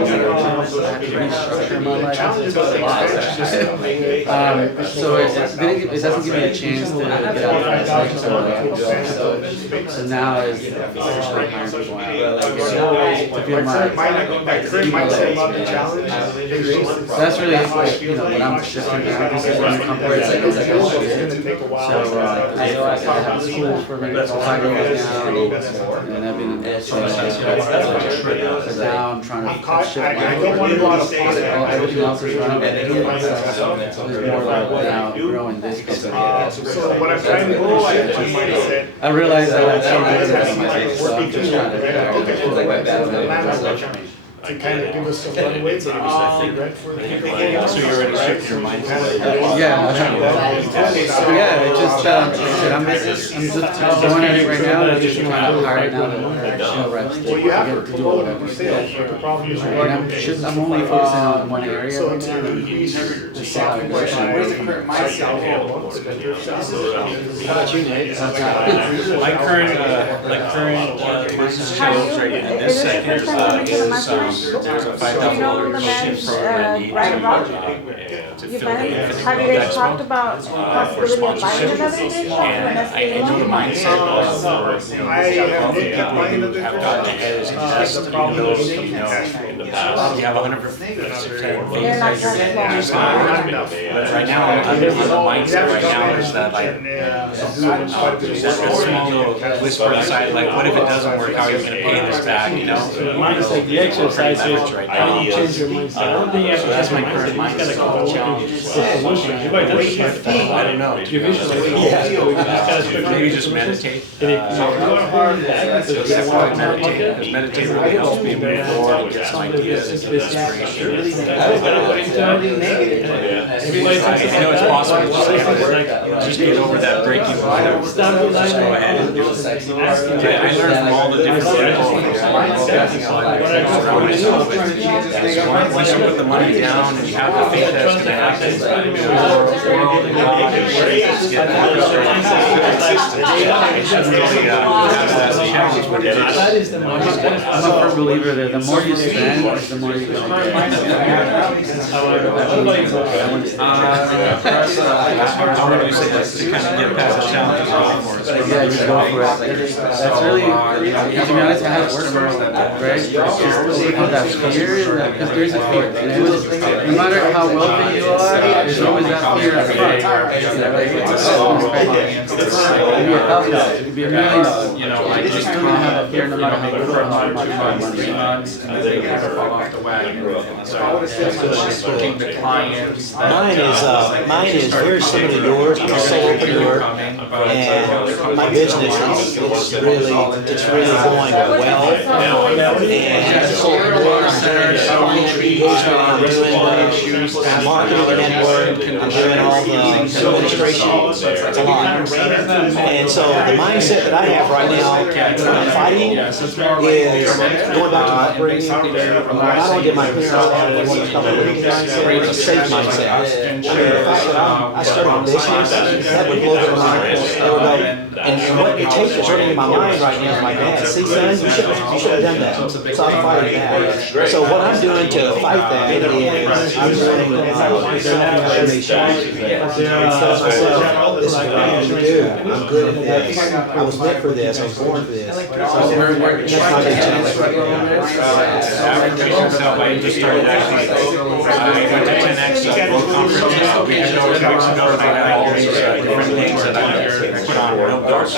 have to restructure my life. So it doesn't give me a chance to get out of the so now is hiring people out. To feel my current mindset about the challenge. that's really what I'm shifting now. This is one company that I so I have school for maybe 5 years now, and I've been in this. But now I'm trying to shift my everything else is running. So it's more like now growing this company. So what I'm trying to do is shift my mindset. I realize that I'm so I'm just trying to kind of give us some runway, so right for the people. So you're ready to shift your mindset? yeah, it's just I'm just doing it right now. I'm just trying to hire now the reps Well, you have to do promote whatever. your sales, but the problem is And I'm only focusing on one area. so to increase The salary. What is the current mindset? How about you, Nate? My current business challenge right in this second is Do you know the man's right rock? You have you guys talked about the possibility of buying another division? And I know the mindset of people who have gotten ahead is just, you have 100%. They're not that long. But right now, I'm on the mindset right now is that like, there's that small little whisper inside, like, what if it doesn't work? How are you gonna pay this back, you know? Mindset, the exercise is right how do you change your mindset? I don't think you have to that's change my your current mindset. You just mindset. gotta challenge the solution. You might not shift. I don't know. You visualize it. You just gotta Maybe just meditate. Meditate really helps me move forward with some ideas and inspiration. It's possible just get over that breaking point of just go ahead and do it. I learned from all the different people. Once you put the money down and you have the faith that's going to happen, the world and God and just get that really have that as a challenge. I'm a firm believer that the more you spend, the more you're going to Yeah, just go for it. That's really, to be honest, I have worked for it, right? It's just that fear, because there's a fear. And it was no matter how wealthy you are, there's always that fear at the front. It could be $1,000, it could be $1 million. You know, I just don't have a fear no matter how good or how much money. 3 months, and then they kind of fall off the wagon. So just booking the clients. Mine is very similar to yours. I'm a solopreneur, and my business is really going well. And solopreneur, I'm doing engagement, I'm doing marketing network, I'm doing all the administration. It's a lot. And so the mindset that I have right now when I'm fighting is going back to my upbringing. Not only did my parents have one couple of mindset, a safe mindset. I mean, the fact that I started a business, that would blow their mind. They would go, and what you take is running in my mind right now is my dad. See, son, you should have done that. So I'm fighting that. So what I'm doing to fight that is I'm doing self-affirmation. This is what I'm going to do. I'm good at this. I was meant for this. I was born for this. So that's my big challenge right now. I just started actually, I went to 10X World Conference a week ago, 2 weeks ago, and I had all these different things that I put on billboards.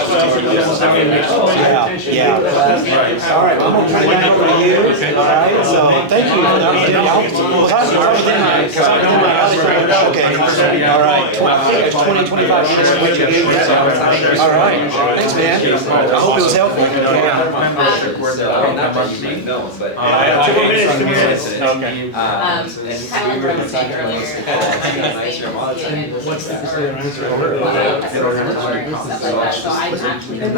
Yeah. All right, I'm going to turn it back over to you. All right, so thank you for the opportunity. Okay. All right. I think it's 20, 25 minutes of what you do. All right. Thanks, man. I hope it was helpful. I have 2 minutes. Okay. Kind of like what I was saying earlier, What's the so I'm actually the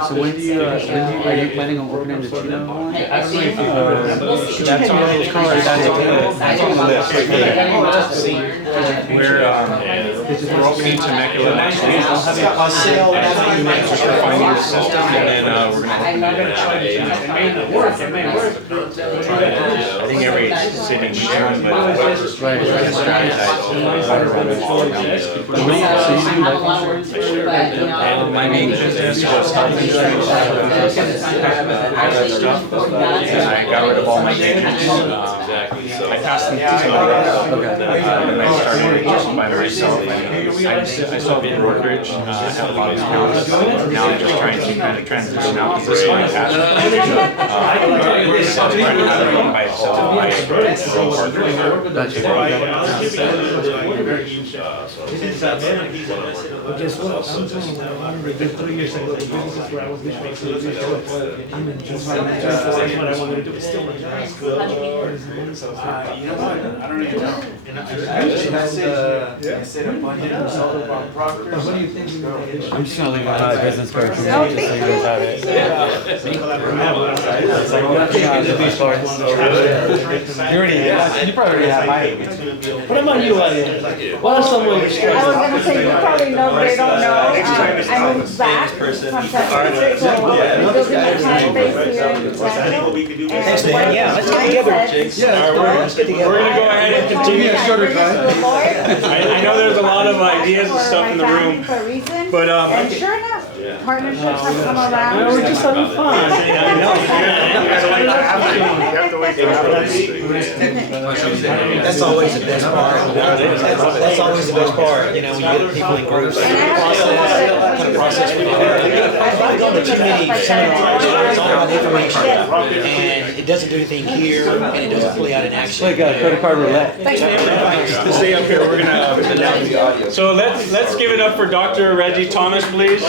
So when do you, are you planning on working in the Chino? That's on the card. That's on the list. We're opening Temecula next week. We're finding a system, and then we're I think every city sharing, but and my main business was health insurance, stuff, and I got rid of all my agents. I passed them to and I started by myself. I saw the brokerage, have a lot of accounts. Now I'm just trying to kind of transition out because this is my passion. Trying to have it run by itself. Guess what? I'm telling you, I remember 3 years ago, the businesses where I was doing I'm in just what I wanted to do. It's still not as good. You know what? I don't even know. I said a bunch of sold about Proctor. What do you think? I'm just gonna leave my business card for you, Oh, just so you guys have it. You probably already have mine. What about you, what are some ways? I was gonna say, you probably know, but I don't know. I moved back from San Francisco, so I'm building my client base here in Toronto. Thanks, man. Yeah, let's get together. Let's get together. We're going to go ahead and continue. I know there's a lot of ideas and stuff in the room, but And sure enough, partnerships have come around. We're just having fun. That's always the best part. That's always the best part, you know, when you get people in groups. Process with I've gone to too many seminars, it's all about information, and it doesn't do anything here, and it doesn't play out in action. Like a credit card roulette. Thanks, man. Stay up here. We're gonna. So let's give it up for Dr. Reggie Thomas, please.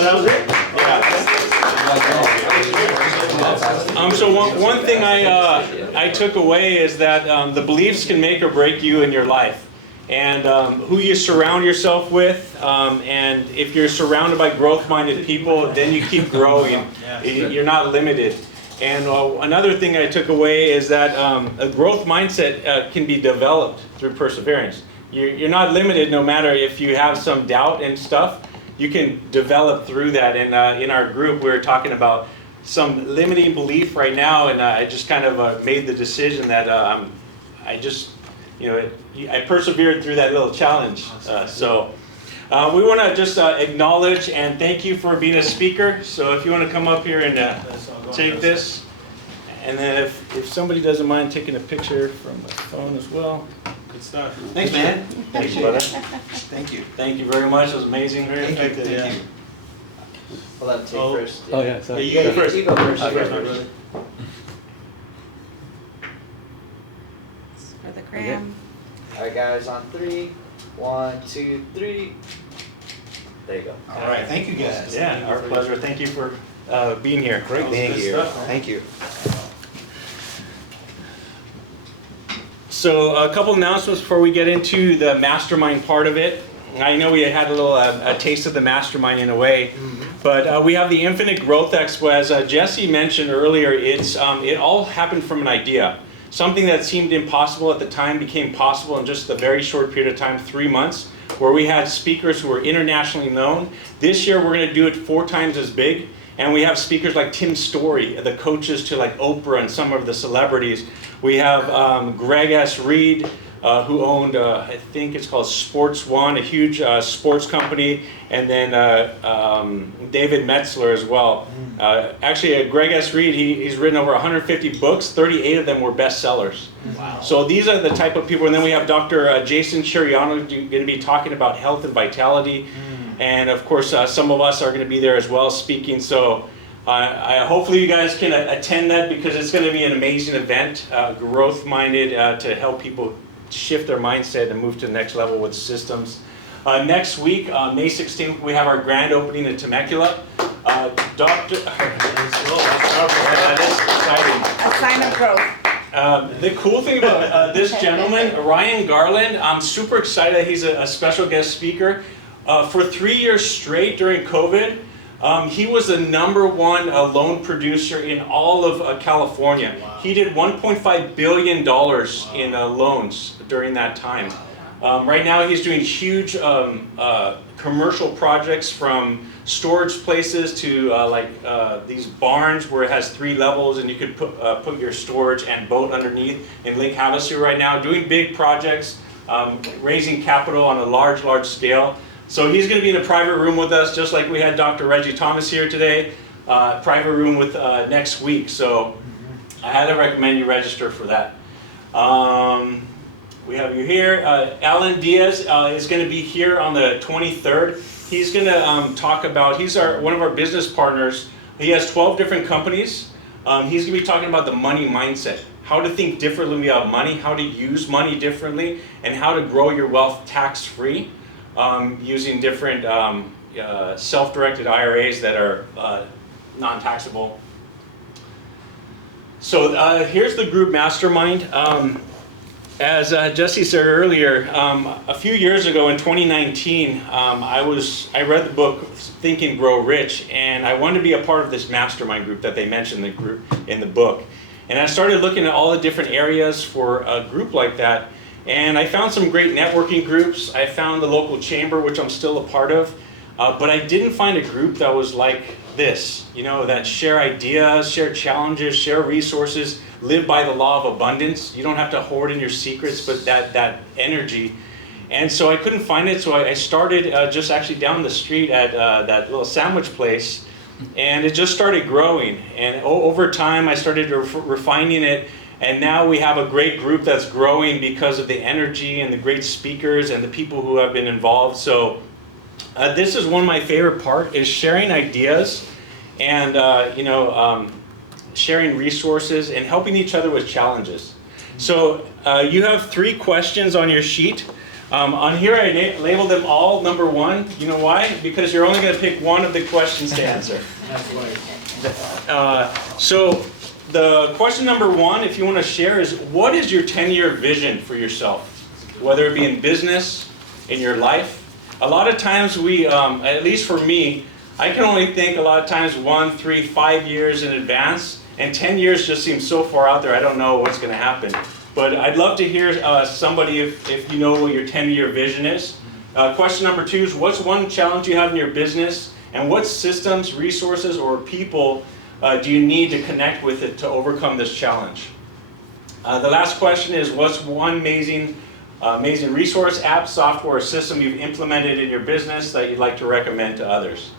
So one thing I took away is that the beliefs can make or break you in your life, and who you surround yourself with, and if you're surrounded by growth-minded people, then you keep growing. You're not limited. And another thing I took away is that a growth mindset can be developed through perseverance. You're not limited no matter if you have some doubt and stuff. You can develop through that. And in our group, we were talking about some limiting belief right now, and I just kind of made the decision that I just, I persevered through that little challenge. We want to just acknowledge and thank you for being a speaker. So if you want to come up here and take this, and then if somebody doesn't mind taking a picture from my phone as well. Good stuff. Thanks, man. Thanks, brother. Thank you. Thank you very much. It was amazing. Very effective. Thank you. I'll let him take first. Oh, yeah, sorry. Yeah, you go first. You go first. You go first, my brother. For the gram. Alright guys, on 3. 1, 2, 3. There you go. All right, thank you guys. Yeah, our pleasure. Thank you for being here. Great being here. Thank you. So a couple announcements before we get into the mastermind part of it. I know we had a little a taste of the mastermind in a way, but we have the Infinite Growth Expo. As Jesse mentioned earlier, it all happened from an idea. Something that seemed impossible at the time became possible in just a very short period of time, 3 months, where we had speakers who were internationally known. This year we're going to do it 4 times as big, and we have speakers like Tim Story, the coaches to like Oprah and some of the celebrities. We have Greg S. Reed, who owned, I think it's called Sports One, a huge sports company, and then David Metzler as well. Actually, Greg S. Reed, he's written over 150 books, 38 of them were bestsellers. Wow. So these are the type of people, and then we have Dr. Jason Chiriano going to be talking about health and vitality, and of course some of us are going to be there as well speaking, so hopefully you guys can attend that because it's going to be an amazing event, growth-minded to help people shift their mindset and move to the next level with systems. Next week, May 16th, we have our grand opening in Temecula. This is exciting. A sign of growth. The cool thing about this gentleman, Ryan Garland, I'm super excited that he's a special guest speaker. For 3 years straight during COVID, he was the #1 loan producer in all of California. Wow. He did $1.5 billion in loans during that time. Right now he's doing huge commercial projects from storage places to these barns where it has 3 levels and you could put your storage and boat underneath in Lake Havasu right now, doing big projects, raising capital on a large scale. So he's going to be in a private room with us, just like we had Dr. Reggie Thomas here today, private room with next week. So I highly recommend you register for that. We have you here. Alan Diaz is going to be here on the 23rd. He's going to talk about, he's one of our business partners. He has 12 different companies. He's going to be talking about the money mindset, how to think differently about money, how to use money differently, and how to grow your wealth tax-free. Using different self-directed IRAs that are non-taxable. So here's the group Mastermind. As Jesse said earlier, a few years ago in 2019, I read the book Think and Grow Rich, and I wanted to be a part of this mastermind group that they mentioned in the book. And I started looking at all the different areas for a group like that. And I found some great networking groups. I found the local chamber, which I'm still a part of. But I didn't find a group that was like this, that share ideas, share challenges, share resources, live by the law of abundance. You don't have to hoard in your secrets, but that energy. And so I couldn't find it, so I started just actually down the street at that little sandwich place. And it just started growing. And over time, I started refining it. And now we have a great group that's growing because of the energy and the great speakers and the people who have been involved. So this is one of my favorite part is sharing ideas and sharing resources and helping each other with challenges. So you have 3 questions on your sheet. On here I labeled them all number 1. You know why? Because you're only going to pick one of the questions to answer. So the question number 1, if you want to share, is what is your 10-year vision for yourself? Whether it be in business, in your life. A lot of times we, at least for me, I can only think a lot of times 1, 3, 5 years in advance, and 10 years just seems so far out there, I don't know what's going to happen. But I'd love to hear somebody if you know what your 10-year vision is. Question number 2 is what's one challenge you have in your business, and what systems, resources, or people do you need to connect with it to overcome this challenge? The last question is, what's one amazing resource, app, software, or system you've implemented in your business that you'd like to recommend to others?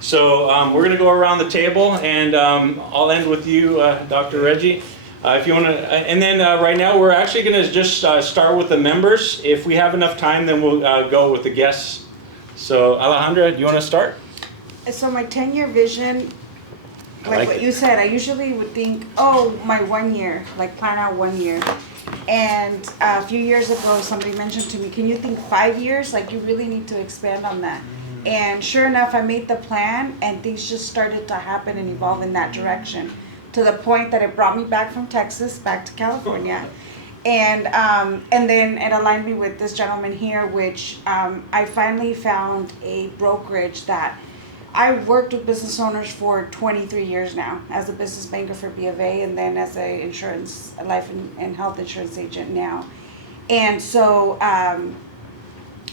So we're going to go around the table, and I'll end with you, Dr. Reggie. If you want to, and then right now we're actually going to just start with the members. If we have enough time, then we'll go with the guests. So Alejandra, do you want to start? So my 10-year vision, like what you said, I usually would think, oh, my 1 year, like plan out 1 year. And a few years ago, somebody mentioned to me, can you think 5 years? Like you really need to expand on that. And sure enough, I made the plan and things just started to happen and evolve in that direction, to the point that it brought me back from Texas, back to California. And then it aligned me with this gentleman here, which I finally found a brokerage that I've worked with business owners for 23 years now as a business banker for B of A, and then as a life and health insurance agent now. And so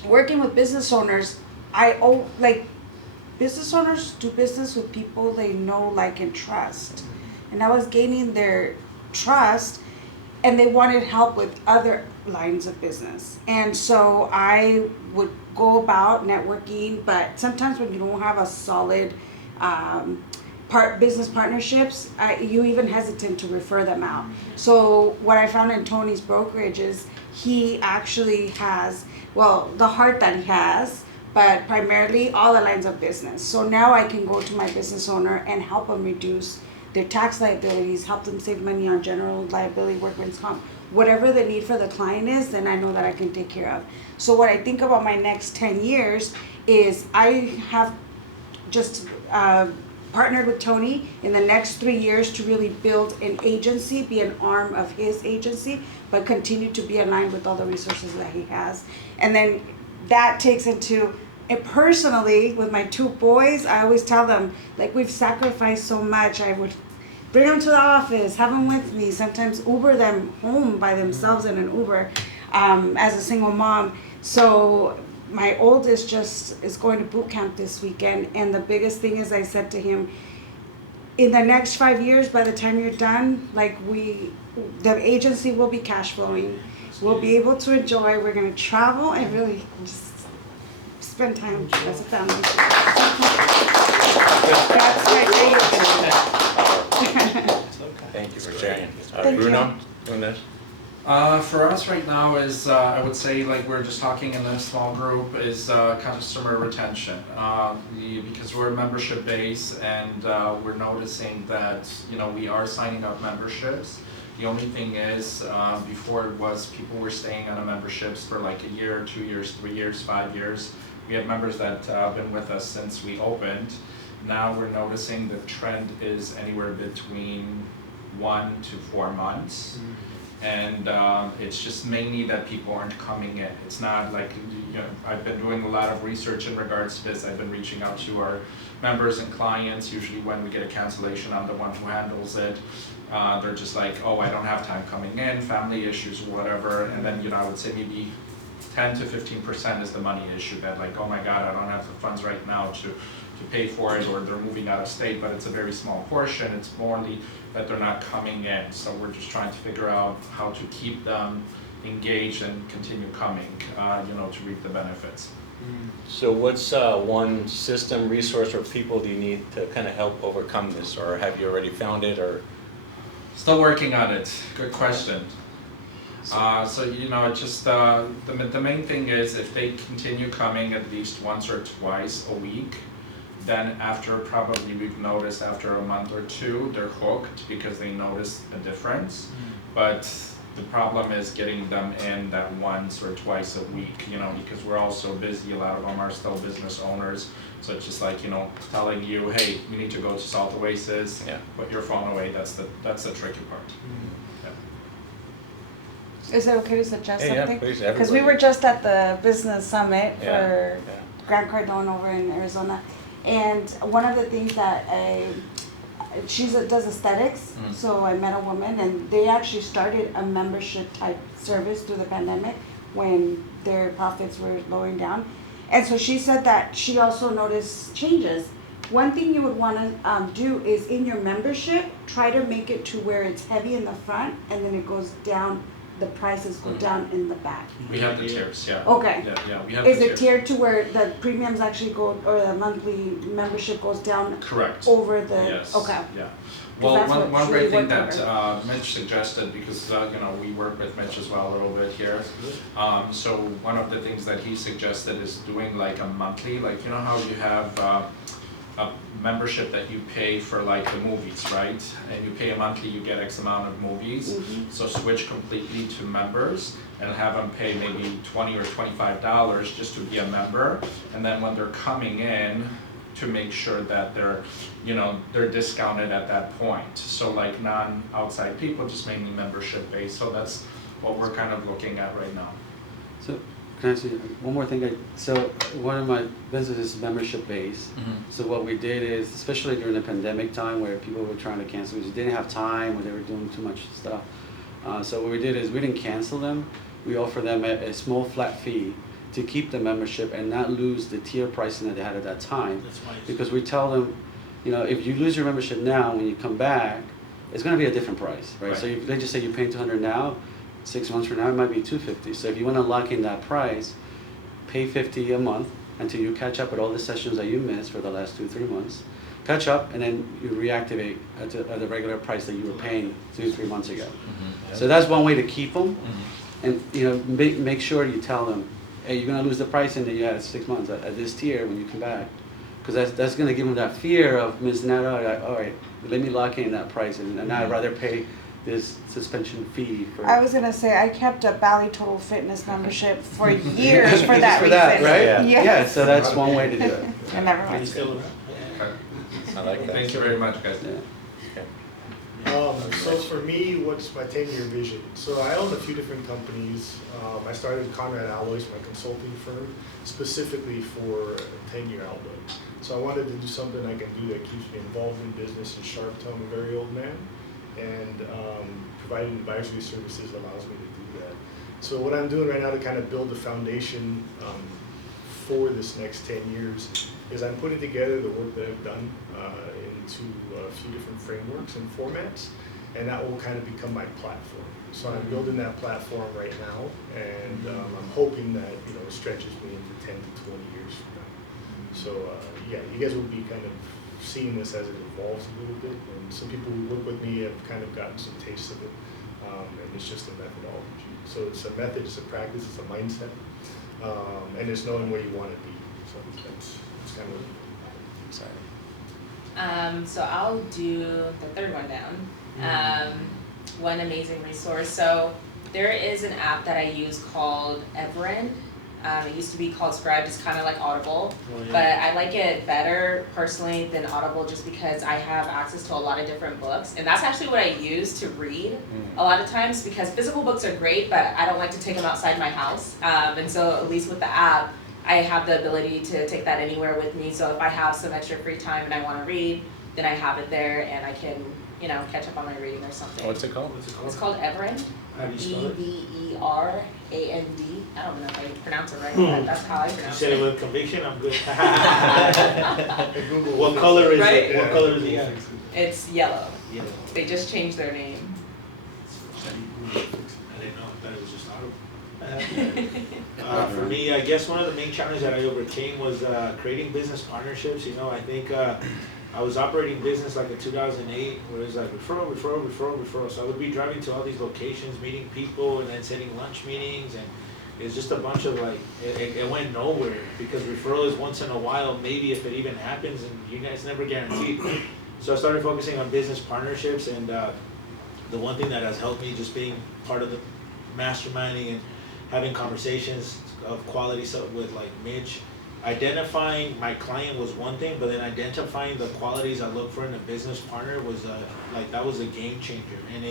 working with business owners, business owners do business with people they know, like, and trust. And I was gaining their trust, and they wanted help with other lines of business. And so I would go about networking, but sometimes when you don't have a solid business partnerships, you even hesitant to refer them out. So what I found in Tony's brokerage is he actually has, well, the heart that he has, but primarily all the lines of business. So now I can go to my business owner and help them reduce their tax liabilities, help them save money on general liability, workman's comp, whatever the need for the client is, then I know that I can take care of. So what I think about my next 10 years is I have just partnered with Tony in the next 3 years to really build an agency, be an arm of his agency, but continue to be aligned with all the resources that he has. And then that takes into, and personally, with my 2 boys, I always tell them, like, we've sacrificed so much. I would bring them to the office, have them with me, sometimes Uber them home by themselves in an Uber as a single mom. So my oldest just is going to boot camp this weekend, and the biggest thing is I said to him, in the next 5 years, by the time you're done, like the agency will be cash flowing. We'll be able to enjoy, we're gonna travel and really just spend time as a family. That's my Thank you for sharing. Thank Bruno, doing this? For us right now is, I would say, like we're just talking in a small group, is customer retention. Because we're membership based, and we're noticing that, we are signing up memberships. The only thing is, before it was people were staying on a memberships for like a year, 2 years, 3 years, 5 years. We have members that have been with us since we opened. Now we're noticing the trend is anywhere between 1 to 4 months. And it's just mainly that people aren't coming in. It's not like, I've been doing a lot of research in regards to this. I've been reaching out to our members and clients. Usually when we get a cancellation, I'm the one who handles it. They're just like, oh, I don't have time coming in, family issues or whatever. And then, I would say maybe 10 to 15% is the money issue, that like, oh my God, I don't have the funds right now to pay for it, or they're moving out of state, but it's a very small portion. It's morely that they're not coming in. So we're just trying to figure out how to keep them engaged and continue coming, to reap the benefits. So what's one system, resource, or people do you need to kind of help overcome this, or have you already found it, or? Still working on it. Good question. Just the main thing is, if they continue coming at least once or twice a week, then after probably we've noticed after a month or 2, they're hooked because they notice a difference. But the problem is getting them in that once or twice a week, because we're all so busy. A lot of them are still business owners. So it's just like, telling you, hey, you need to go to Salt Oasis, put your phone away. That's the tricky part. Is it okay to suggest something? Yeah, please, because we were just at the business summit for Grant Cardone over in Arizona, and one of the things that she does aesthetics, so I met a woman, and they actually started a membership type service through the pandemic when their profits were lowering down. And so she said that she also noticed changes One thing you would wanna, do is in your membership, try to make it to where it's heavy in the front and then it goes down, the prices go down in the back. We have the tiers, yeah. Okay. Yeah, we have Is the it tiered to where the premiums actually go, or the monthly membership goes down Correct. over the, Yes. okay. Yeah. 'Cause Well, that's one what great really thing worked that Mitch suggested, because we work with Mitch as well a little bit here. So one of the things that he suggested is doing like a monthly, like how you have a membership that you pay for like the movies, right? And you pay a monthly, you get X amount of movies. So switch completely to members and have them pay maybe $20 or $25 just to be a member. And then when they're coming in, to make sure that they're discounted at that point. So like non-outside people, just mainly membership based. So that's what we're kind of looking at right now. So, can I say one more thing? So one of my businesses is membership based. So what we did is, especially during the pandemic time where people were trying to cancel because they didn't have time or they were doing too much stuff. So what we did is we didn't cancel them. We offer them a small flat fee to keep the membership and not lose the tier pricing that they had at that time. Because we tell them, if you lose your membership now, when you come back, it's going to be a different price, right? So if they just say you're paying $200 now, 6 months from now it might be $250. So if you want to lock in that price, pay $50 a month until you catch up with all the sessions that you missed for the last 2-3 months. Catch up, and then you reactivate at the regular price that you were paying 2-3 months ago. So that's one way to keep them, and make sure you tell them, hey, you're gonna lose the pricing that you had 6 months at this tier when you come back, because that's gonna give them that fear of missing out. Like, all right, let me lock in that price, and I'd rather pay this suspension fee for. I was gonna say, I kept a Bally Total Fitness membership for years for that for reason. that, right? Yes. Yeah, so that's one way to do it. I never mind. I like that. Thank you very much, guys. So for me, what's my 10-year vision? So I own a few different companies. I started Conrad Alloys, my consulting firm, specifically for a 10-year outlook. So I wanted to do something I can do that keeps me involved in business and sharp till I'm a very old man. And providing advisory services allows me to do that. So what I'm doing right now to kind of build the foundation for this next 10 years is I'm putting together the work that I've done into a few different frameworks and formats, and that will kind of become my platform. So I'm building that platform right now, and I'm hoping that it stretches me into 10 to 20 years from now. So yeah, you guys will be kind of seeing this as it evolves a little bit, and some people who work with me have kind of gotten some taste of it, and it's just a methodology. So it's a method, it's a practice, it's a mindset, and it's knowing where you want to be. So that's kind of exciting. So I'll do the third one down. One amazing resource. So there is an app that I use called Everend. It used to be called Scribe, it's kind of like Audible, but I like it better personally than Audible just because I have access to a lot of different books, and that's actually what I use to read a lot of times, because physical books are great, but I don't like to take them outside my house, and so at least with the app, I have the ability to take that anywhere with me, so if I have some extra free time and I want to read, then I have it there and I can, catch up on my reading or something. What's it called? It's called Everend. How do you spell it? Everand. I don't know if I pronounce it right, but that's how I You pronounce said it it. with conviction, I'm good. What color is Right? it? What color is it? It's yellow. Yellow. They just changed their name. I didn't know, I thought it was just Audible. For me, I guess one of the main challenges that I overcame was creating business partnerships. I think I was operating business like in 2008, where it was like referral. So I would be driving to all these locations, meeting people, and then setting lunch meetings, and it's just a bunch of it went nowhere, because referral is once in a while, maybe if it even happens, and you guys never guaranteed. So I started focusing on business partnerships, and the one thing that has helped me, just being part of the masterminding and having conversations of quality with like Mitch, identifying my client was one thing, but then identifying the qualities I look for in a business partner was that was a game changer. And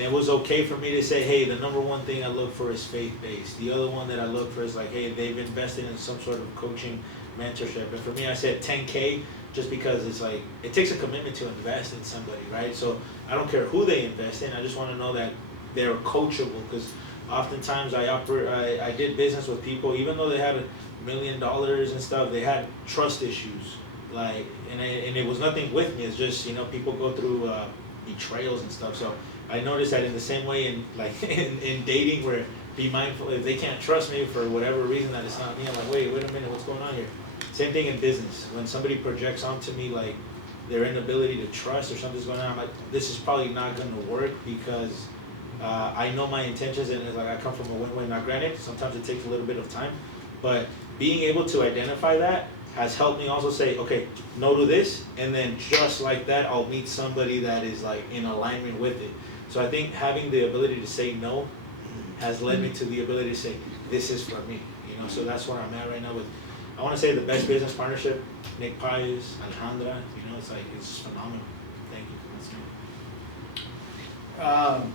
it was okay for me to say, hey, the number one thing I look for is faith-based. The other one that I look for is like, hey, they've invested in some sort of coaching, mentorship. And for me, I said 10K just because it's like, it takes a commitment to invest in somebody, right? So I don't care who they invest in, I just want to know that they're coachable, because oftentimes I did business with people, even though they had $1 million and stuff, they had trust issues. like, and it was nothing with me. It's just, you know, people go through betrayals and stuff. So I noticed that in the same way in like in dating, where be mindful if they can't trust me for whatever reason that it's not me. I'm like, wait a minute, what's going on here? Same thing in business. When somebody projects onto me like their inability to trust or something's going on, I'm like, this is probably not going to work because I know my intentions, and it's like I come from a win-win. Now, granted, sometimes it takes a little bit of time, but being able to identify that has helped me also say, okay, no to this, and then just like that, I'll meet somebody that is like in alignment with it. So I think having the ability to say no has led me to the ability to say, this is for me, you know. So that's where I'm at right now with, I want to say, the best business partnership, Nick Pius, Alejandra, you know, it's like, it's just phenomenal. Thank you. That's me.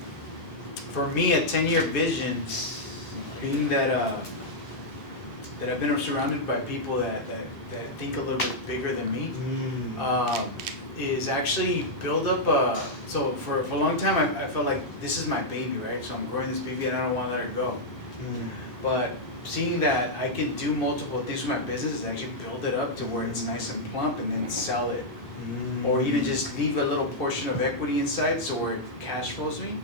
For me, a 10-year vision, being that that I've been surrounded by people that think a little bit bigger than me, is actually build up so for a long time I felt like this is my baby, right? So I'm growing this baby and I don't want to let her go. But seeing that I can do multiple things with my business is actually build it up to where it's nice and plump and then sell it. Or even just leave a little portion of equity inside so where it cash flows me.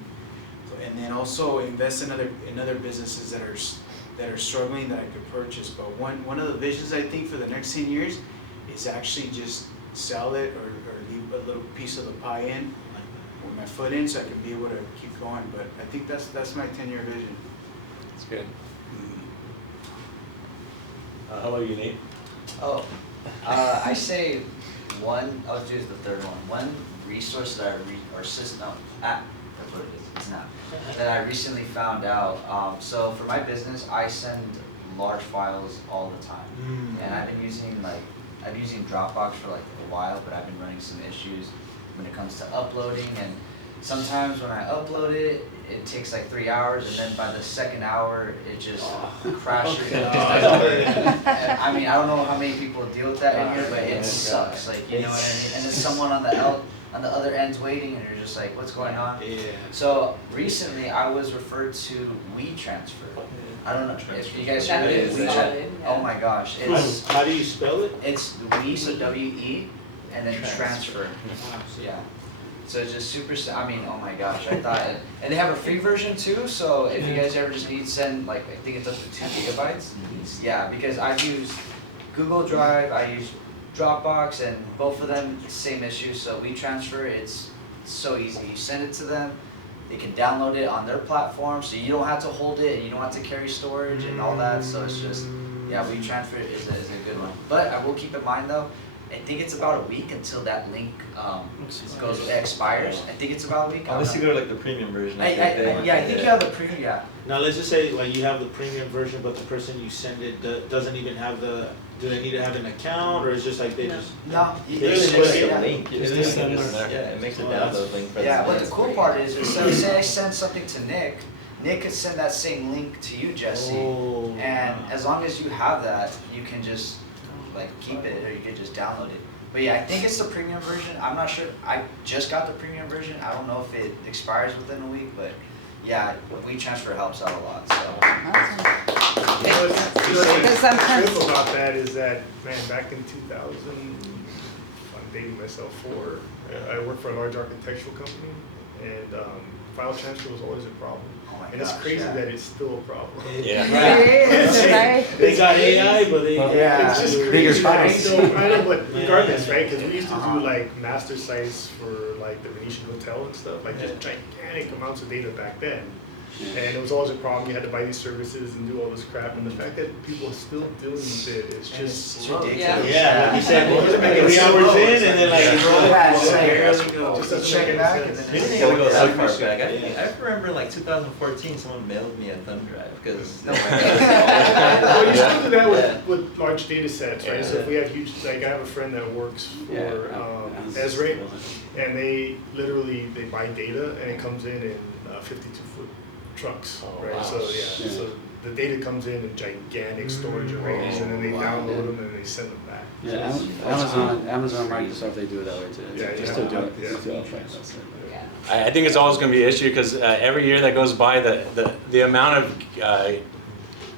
And then also invest in other businesses that are struggling that I could purchase. But one of the visions I think for the next 10 years is actually just sell it or leave a little piece of the pie in with my foot in so I can be able to keep going. But I think that's my 10-year vision. That's good. How about you, Nate? Oh, I say one, I'll choose the third one. One resource that or system, that's what it is, it's not, that I recently found out. So for my business, I send large files all the time. And I've been using Dropbox for like a while, but I've been running some issues when it comes to uploading. And sometimes when I upload it, it takes like 3 hours, and then by the second hour, it just crashes. I mean, I don't know how many people deal with that in here, but it sucks. Like, you know what I mean? And then someone on the other end's waiting, and you're just like, what's going on? Yeah. So recently, I was referred to WeTransfer. I don't know if you guys heard it. WeTransfer. Oh my gosh! It's How do you spell it? It's We, so W-E, and then transfer. Yeah. So it's just super, I mean, oh my gosh, I thought, and they have a free version too, so if you guys ever just need to send, like, I think it's up to 2 gigabytes. Yeah, because I've used Google Drive, I use Dropbox, and both of them, same issue, so WeTransfer, it's so easy. You send it to them, they can download it on their platform, so you don't have to hold it, and you don't have to carry storage and all that, so it's just, yeah, WeTransfer is a good one. But I will keep in mind though, I think it's about a week until that link expires. I think it's about a week. Unless you go to like the premium version. I think you have the premium. Yeah. Now let's just say like you have the premium version, but the person you send it doesn't even have the. Do they need to have an account, or is just like they just? No. It's just a link. It makes a download link. Yeah. But the cool part is, say I send something to Nick. Nick could send that same link to you, Jesse. And as long as you have that, you can just like keep it, or you could just download it. But yeah, I think it's the premium version. I'm not sure. I just got the premium version. I don't know if it expires within a week, but yeah, WeTransfer helps out a lot. So. What's cool about that is that, man, back in 2000, I'm dating myself I worked for a large architectural company, and file transfer was always a problem. And it's crazy that it's still a problem. Yeah. Right. They got AI, but it's just crazy. Bigger files. So, I know, but regardless, right? Because we used to do like master sites for like the Venetian Hotel and stuff, like just gigantic amounts of data back then. And it was always a problem. You had to buy these services and do all this crap. And the fact that people are still dealing with it is just ridiculous. Yeah, like you said, 3 hours in, and then like just doesn't make any sense. You didn't gotta go that far back. I remember like 2014, someone mailed me a thumb drive because. Well, you still do that with large data sets, right? So if we have huge, like I have a friend that works for Esri, and they buy data and it comes in 52-foot trucks, right? So so the data comes in gigantic storage arrays, and then they download them and they send them back. Yeah, Amazon, Microsoft, they do it that way too. Yeah, Just to do it. I think it's always going to be an issue because every year that goes by, the amount of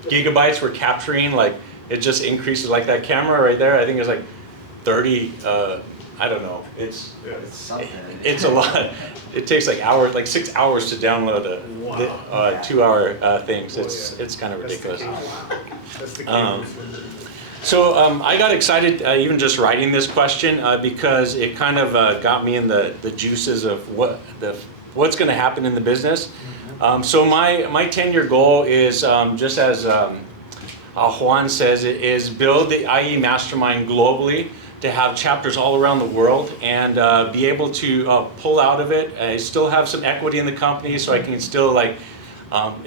gigabytes we're capturing, like it just increases. Like that camera right there, I think it's like 30, I don't know, it's Something. a lot. It takes like hours, like 6 hours to download the 2-hour things. It's kind of ridiculous. That's the So I got excited even just writing this question because it kind of got me in the juices of what's going to happen in the business. So my 10-year goal is just as Juan says, it is build the IE Mastermind globally, to have chapters all around the world and be able to pull out of it. I still have some equity in the company, so I can still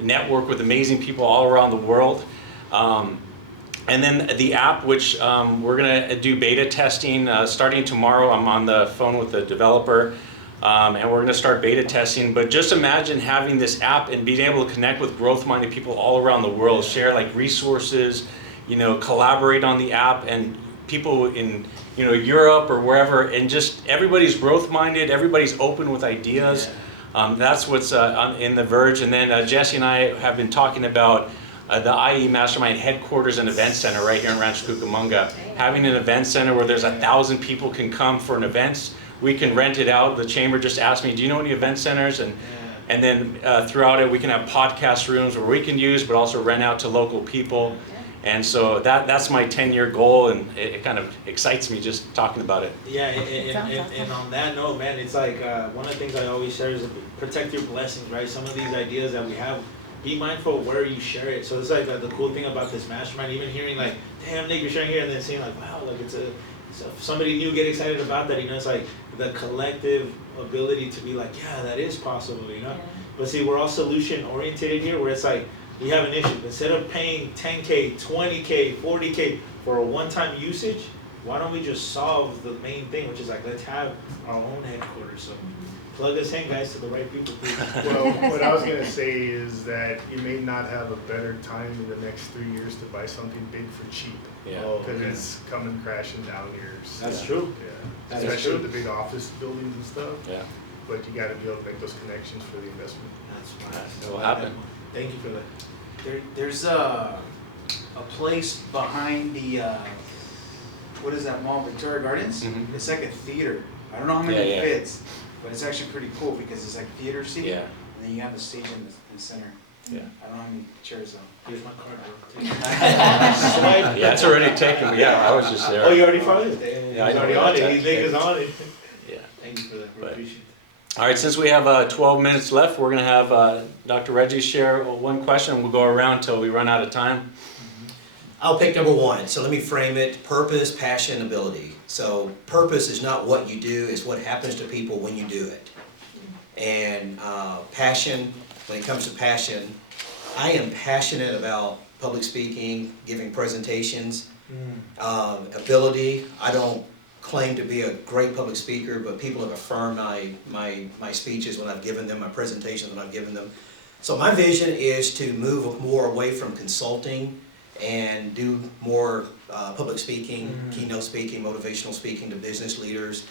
network with amazing people all around the world. And then the app, which we're gonna do beta testing starting tomorrow. I'm on the phone with the developer, and we're gonna start beta testing. But just imagine having this app and being able to connect with growth-minded people all around the world, share resources, collaborate on the app, and people in Europe or wherever, and just everybody's growth-minded, everybody's open with ideas. That's what's in the Verge. And then Jesse and I have been talking about the IE Mastermind headquarters and event center right here in Rancho Cucamonga. Having an event center where there's 1,000 people can come for an event. We can rent it out. The chamber just asked me, do you know any event centers? And then throughout it, we can have podcast rooms where we can use, but also rent out to local people. And so that's my 10-year goal, and it kind of excites me just talking about it. Yeah, and on that note, man, it's like one of the things I always share is protect your blessings, right? Some of these ideas that we have, be mindful of where you share it. So it's like the cool thing about this mastermind, even hearing damn, Nick, you're sharing here, and then seeing wow, it's somebody new get excited about that, it's like the collective ability to be yeah, that is possible, Yeah. But see, we're all solution oriented here, where it's we have an issue. Instead of paying 10K, 20K, 40K for a one-time usage, why don't we just solve the main thing, which is let's have our own headquarters. So plug us in, guys, to the right people, please. Well, what I was going to say is that you may not have a better time in the next 3 years to buy something big for cheap. Yeah. Because it's coming crashing down here. That's true. Yeah. Especially with the big office buildings and stuff. Yeah. But you got to be able to make those connections for the investment. That's It will happen. Thank you for that. There's a place behind the what is that mall, Victoria Gardens? Mhm. It's like a theater. I don't know how many Yeah. fits, but it's actually pretty cool because it's like theater seat. Yeah. And then you have the stage in the center. Yeah. I don't know how many chairs though. Here's my card, bro. Yeah, it's already taken. Yeah, I was just there. Oh, you already followed it? Yeah, I He's know. already on it. He's niggas on it. Yeah. Thank you for that. We appreciate it. All right, since we have 12 minutes left, we're going to have Dr. Reggie share one question. We'll go around until we run out of time. I'll pick number one. So let me frame it: purpose, passion, ability. So purpose is not what you do, it's what happens to people when you do it. And passion, when it comes to passion, I am passionate about public speaking, giving presentations. Ability, I don't claim to be a great public speaker, but people have affirmed my speeches when I've given them, my presentations when I've given them. So my vision is to move more away from consulting and do more public speaking, keynote speaking, motivational speaking to business leaders.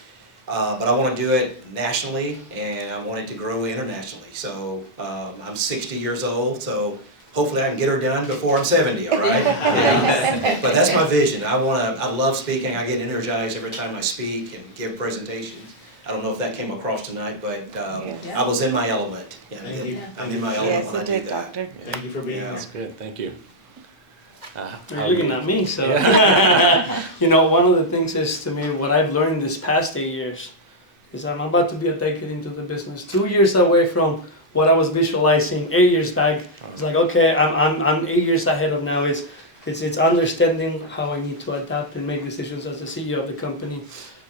But I want to do it nationally, and I want it to grow internationally. So I'm 60 years old, so hopefully I can get her done before I'm 70, all right? Yeah. But that's my vision. I love speaking. I get energized every time I speak and give presentations. I don't know if that came across tonight, but I was in my element. Yeah, I'm in my element when I do that. Doctor. Thank you for being here. That's good. Thank you. You're looking at me, so one of the things is, to me, what I've learned this past 8 years is I'm about to be a decade into the business, 2 years away from what I was visualizing 8 years back. It's like, okay, I'm 8 years ahead of now. It's understanding how I need to adapt and make decisions as the CEO of the company.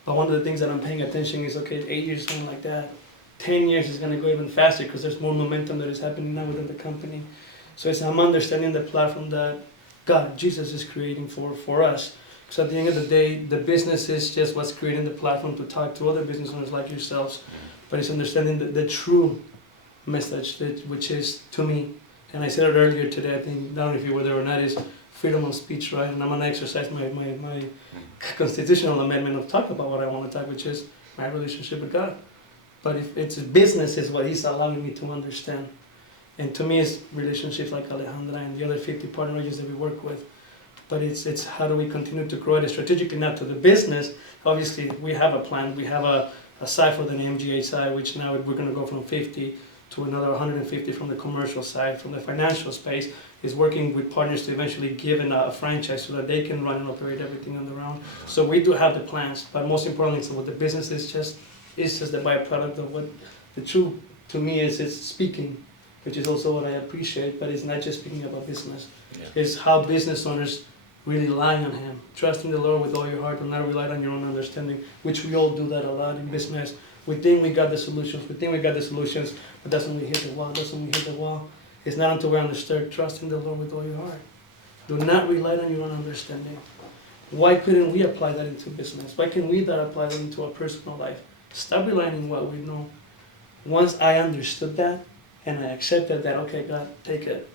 But one of the things that I'm paying attention is, okay, 8 years going like that, 10 years is going to go even faster because there's more momentum that is happening now within the company. So I'm understanding the platform that God, Jesus is creating for us. So at the end of the day, the business is just what's creating the platform to talk to other business owners like yourselves. But it's understanding the true message, which is, to me, and I said it earlier today, I think, I don't know if you were there or not, is freedom of speech, right? And I'm going to exercise my constitutional amendment of talk about what I want to talk, which is my relationship with God. But if it's business, is what He's allowing me to understand. And to me, it's relationships like Alejandra and the other 50 partners that we work with. but it's how do we continue to grow it strategically, not to the business. Obviously, we have a plan. We have a side for the MGA side, which now we're going to go from 50 to another 150 from the commercial side. From the financial space, is working with partners to eventually give a franchise so that they can run and operate everything on their own. So we do have the plans, but most importantly, so what the business is just the byproduct of what the truth to me is speaking, which is also what I appreciate, but it's not just speaking about business. Yeah. It's how business owners really rely on Him, trusting the Lord with all your heart and not rely on your own understanding, which we all do that a lot in business. We think we got the solutions, but that's when we hit the wall. It's not until we're understood, trusting the Lord with all your heart. Do not rely on your own understanding. Why couldn't we apply that into business? Why can't we not apply that into our personal life? Stop relying on what we know. Once I understood that, and I accepted that, okay, God, take it.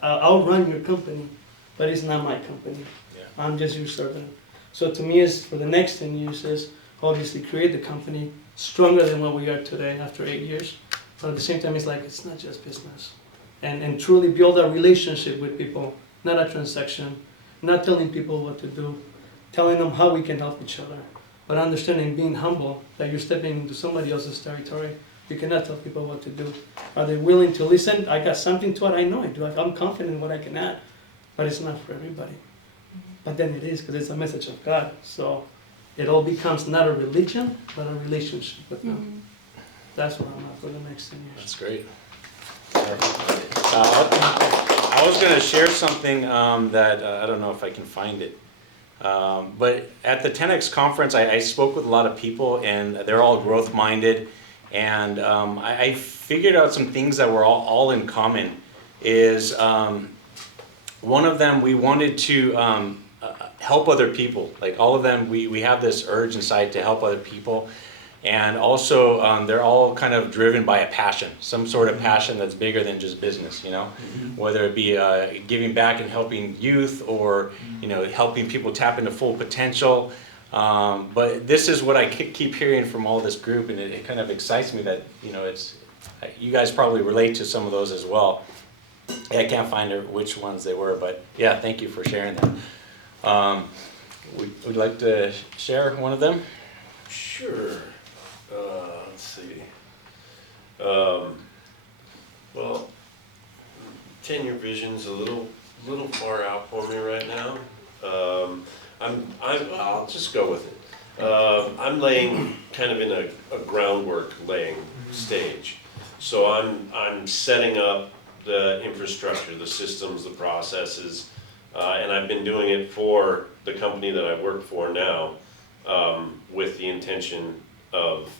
I'll run your company, but it's not my company. Yeah. I'm just your servant. So to me, is for the next 10 years is obviously create the company stronger than what we are today after 8 years. But at the same time, it's like, it's not just business. And truly build a relationship with people, not a transaction, not telling people what to do, telling them how we can help each other, but understanding, being humble, that you're stepping into somebody else's territory. You cannot tell people what to do. Are they willing to listen? I got something to it, I know I do. I'm confident in what I can add, but it's not for everybody. But then it is, because it's a message of God. So it all becomes not a religion, but a relationship with Him. That's what I'm at for the next 10 years. That's great. I was going to share something that I don't know if I can find it. But at the 10X conference, I spoke with a lot of people, and they're all growth-minded. And I figured out some things that were all in common. Is one of them, we wanted to help other people. Like all of them, we have this urge inside to help other people. And also, they're all kind of driven by a passion, some sort of passion that's bigger than just business, you know? Whether it be giving back and helping youth, or, you know, helping people tap into full potential. But this is what I keep hearing from all this group, and it kind of excites me that, you know, you guys probably relate to some of those as well. I can't find which ones they were, but yeah, thank you for sharing them. Would you like to share one of them? Sure. Let's see. Well, 10-year vision's a little far out for me right now. I'll just go with it. I'm laying kind of in a groundwork laying stage. So I'm setting up the infrastructure, the systems, the processes, and I've been doing it for the company that I work for now, with the intention of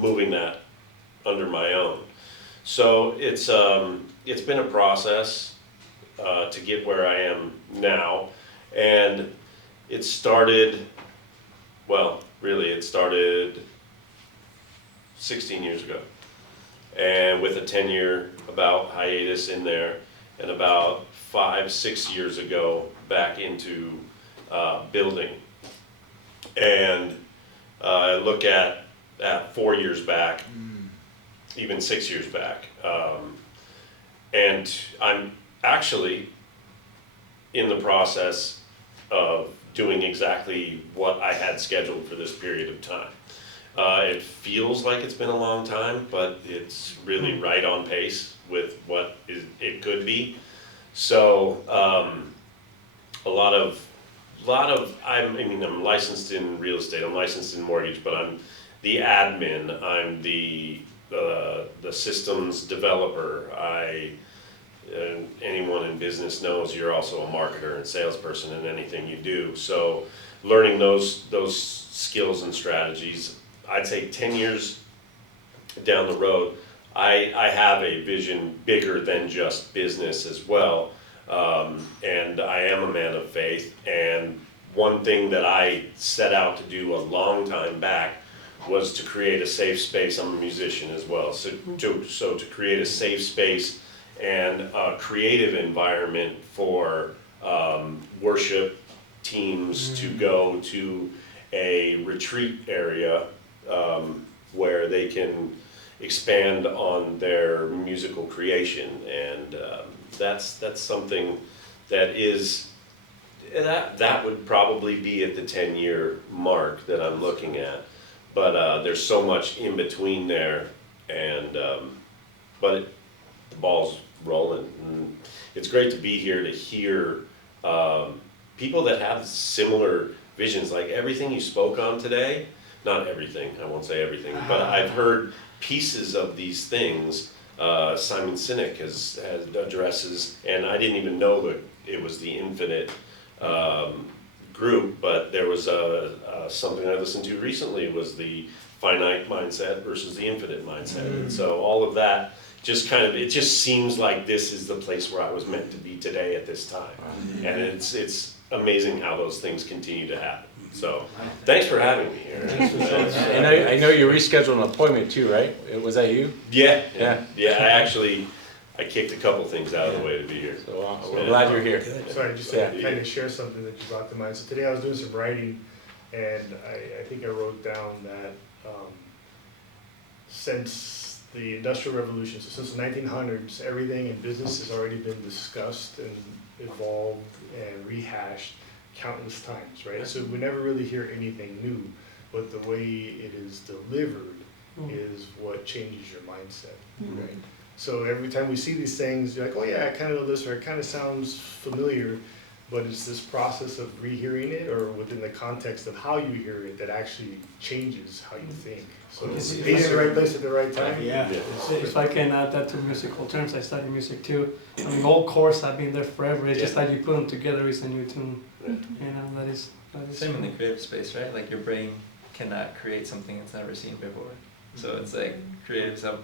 moving that under my own. So it's been a process to get where I am now, and it started 16 years ago, and with a 10-year about hiatus in there, and about 5-6 years ago back into building. And I look at 4 years back, even 6 years back, and I'm actually in the process of doing exactly what I had scheduled for this period of time. It feels like it's been a long time, but it's really right on pace with what it could be. So I'm licensed in real estate, I'm licensed in mortgage, but I'm the admin, I'm the systems developer. Anyone in business knows you're also a marketer and salesperson in anything you do. So learning those skills and strategies, I'd say 10 years down the road, I have a vision bigger than just business as well. And I am a man of faith, and one thing that I set out to do a long time back was to create a safe space. I'm a musician as well, so to create a safe space and a creative environment for worship teams to go to a retreat area where they can expand on their musical creation, and that's something that is That would probably be at the 10-year mark that I'm looking at. But there's so much in between there, and the ball's rolling. And it's great to be here to hear people that have similar visions, like everything you spoke on today. Not everything, I won't say everything, but I've heard pieces of these things. Simon Sinek has addresses, and I didn't even know that it was the infinite group, but there was something I listened to recently was the finite mindset versus the infinite mindset. And so all of that just kind of, it just seems like this is the place where I was meant to be today at this time. And it's amazing how those things continue to happen. So thanks for having me here. And I know you rescheduled an appointment too, right? Was that you? Yeah. I kicked a couple things out of the way to be here. So we're glad you're here. Sorry, just to kind of share something that you brought to mind. So today I was doing some writing, and I think I wrote down that since the Industrial Revolution, so since the 1900s, everything in business has already been discussed and evolved and rehashed countless times, right? So we never really hear anything new, but the way it is delivered is what changes your mindset, right? So every time we see these things, you're like, oh yeah, I kind of know this, or it kind of sounds familiar, but it's this process of rehearing it, or within the context of how you hear it, that actually changes how you think. So being in the right place at the right time. Yeah. If I can add that to musical terms, I study music too. I mean, the whole course, I've been there forever. It's just like you put them together, it's a new tune. You know, that is same in the creative space, right? Like your brain cannot create something it's never seen before. So it's like creatives have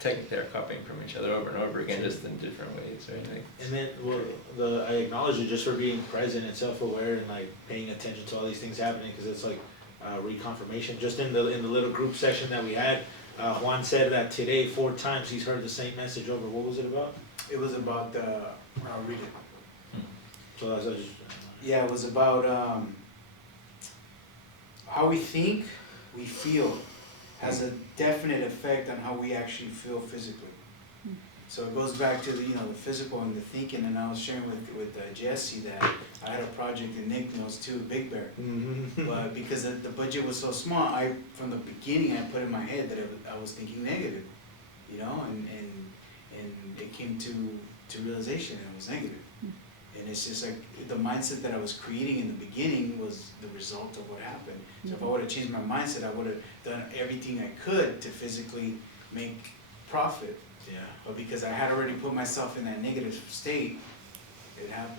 technically are copying from each other over and over again, just in different ways, right? Like, and then I acknowledge you just for being present and self-aware and like paying attention to all these things happening, because it's like reconfirmation. Just in the little group session that we had, Juan said that today 4 times he's heard the same message over. What was it about? It was about, I'll read it. So I was just, Yeah, it was about how we think, we feel, has a definite effect on how we actually feel physically. So it goes back to the the physical and the thinking. And I was sharing with Jesse that I had a project and Nick knows too, Big Bear. But because the budget was so small, from the beginning I put in my head that I was thinking negative, and it came to realization that it was negative. And it's just like the mindset that I was creating in the beginning was the result of what happened. So if I would have changed my mindset, I would have done everything I could to physically make profit. yeah. But because I had already put myself in that negative state, it happened.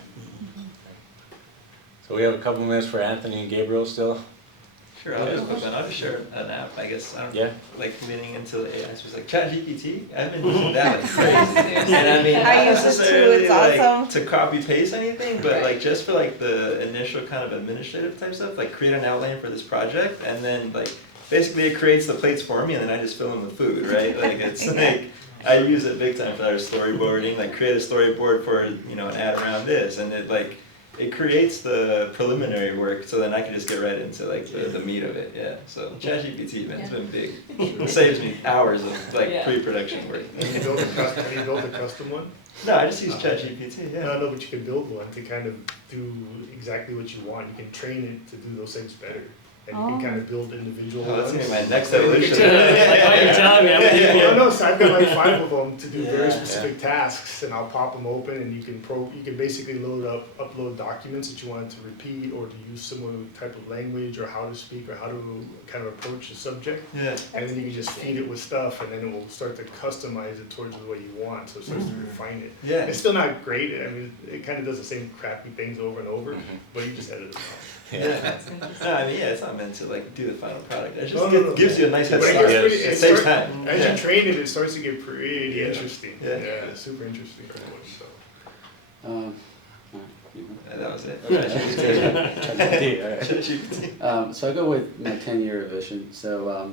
So we have a couple minutes for Anthony and Gabriel still. sure, I'll just share an app, I guess. I don't like leaning into the AI. So it's like ChatGPT. I've been using that like crazy. And I mean, I not use it too, necessarily it's like awesome. to copy paste anything, but like just for like the initial kind of administrative type stuff, like create an outline for this project, and then like basically it creates the plates for me, and then I just fill them with food, right? Like it's like I use it big time for our storyboarding, like create a storyboard for an ad around this, and it creates the preliminary work, so then I can just get right into like the meat of it. Yeah. So ChatGPT, man, it's been big. It saves me hours of like pre-production work. Have you built a custom one? No, I just use ChatGPT. Yeah. No, but you can build one to kind of do exactly what you want. You can train it to do those things better. And you can kind of build individual that's ones. gonna be my next evolution. No, so I've got like 5 of them to do very specific tasks, and I'll pop them open, and you can basically upload documents that you want to repeat or to use similar type of language or how to speak or how to kind of approach the subject. Yeah. And then you can just feed it with stuff, and then it will start to customize it towards the way you want. So it starts to refine it. Yeah. It's still not great. I mean, it kind of does the same crappy things over and over, but you just edit it out. Yeah. No, I mean, it's not meant to like do the final product. It just gives you a nice head start. It saves time. As you train it, it starts to get pretty interesting. Yeah. It's super interesting. So. That was it. So I go with my 10-year vision. So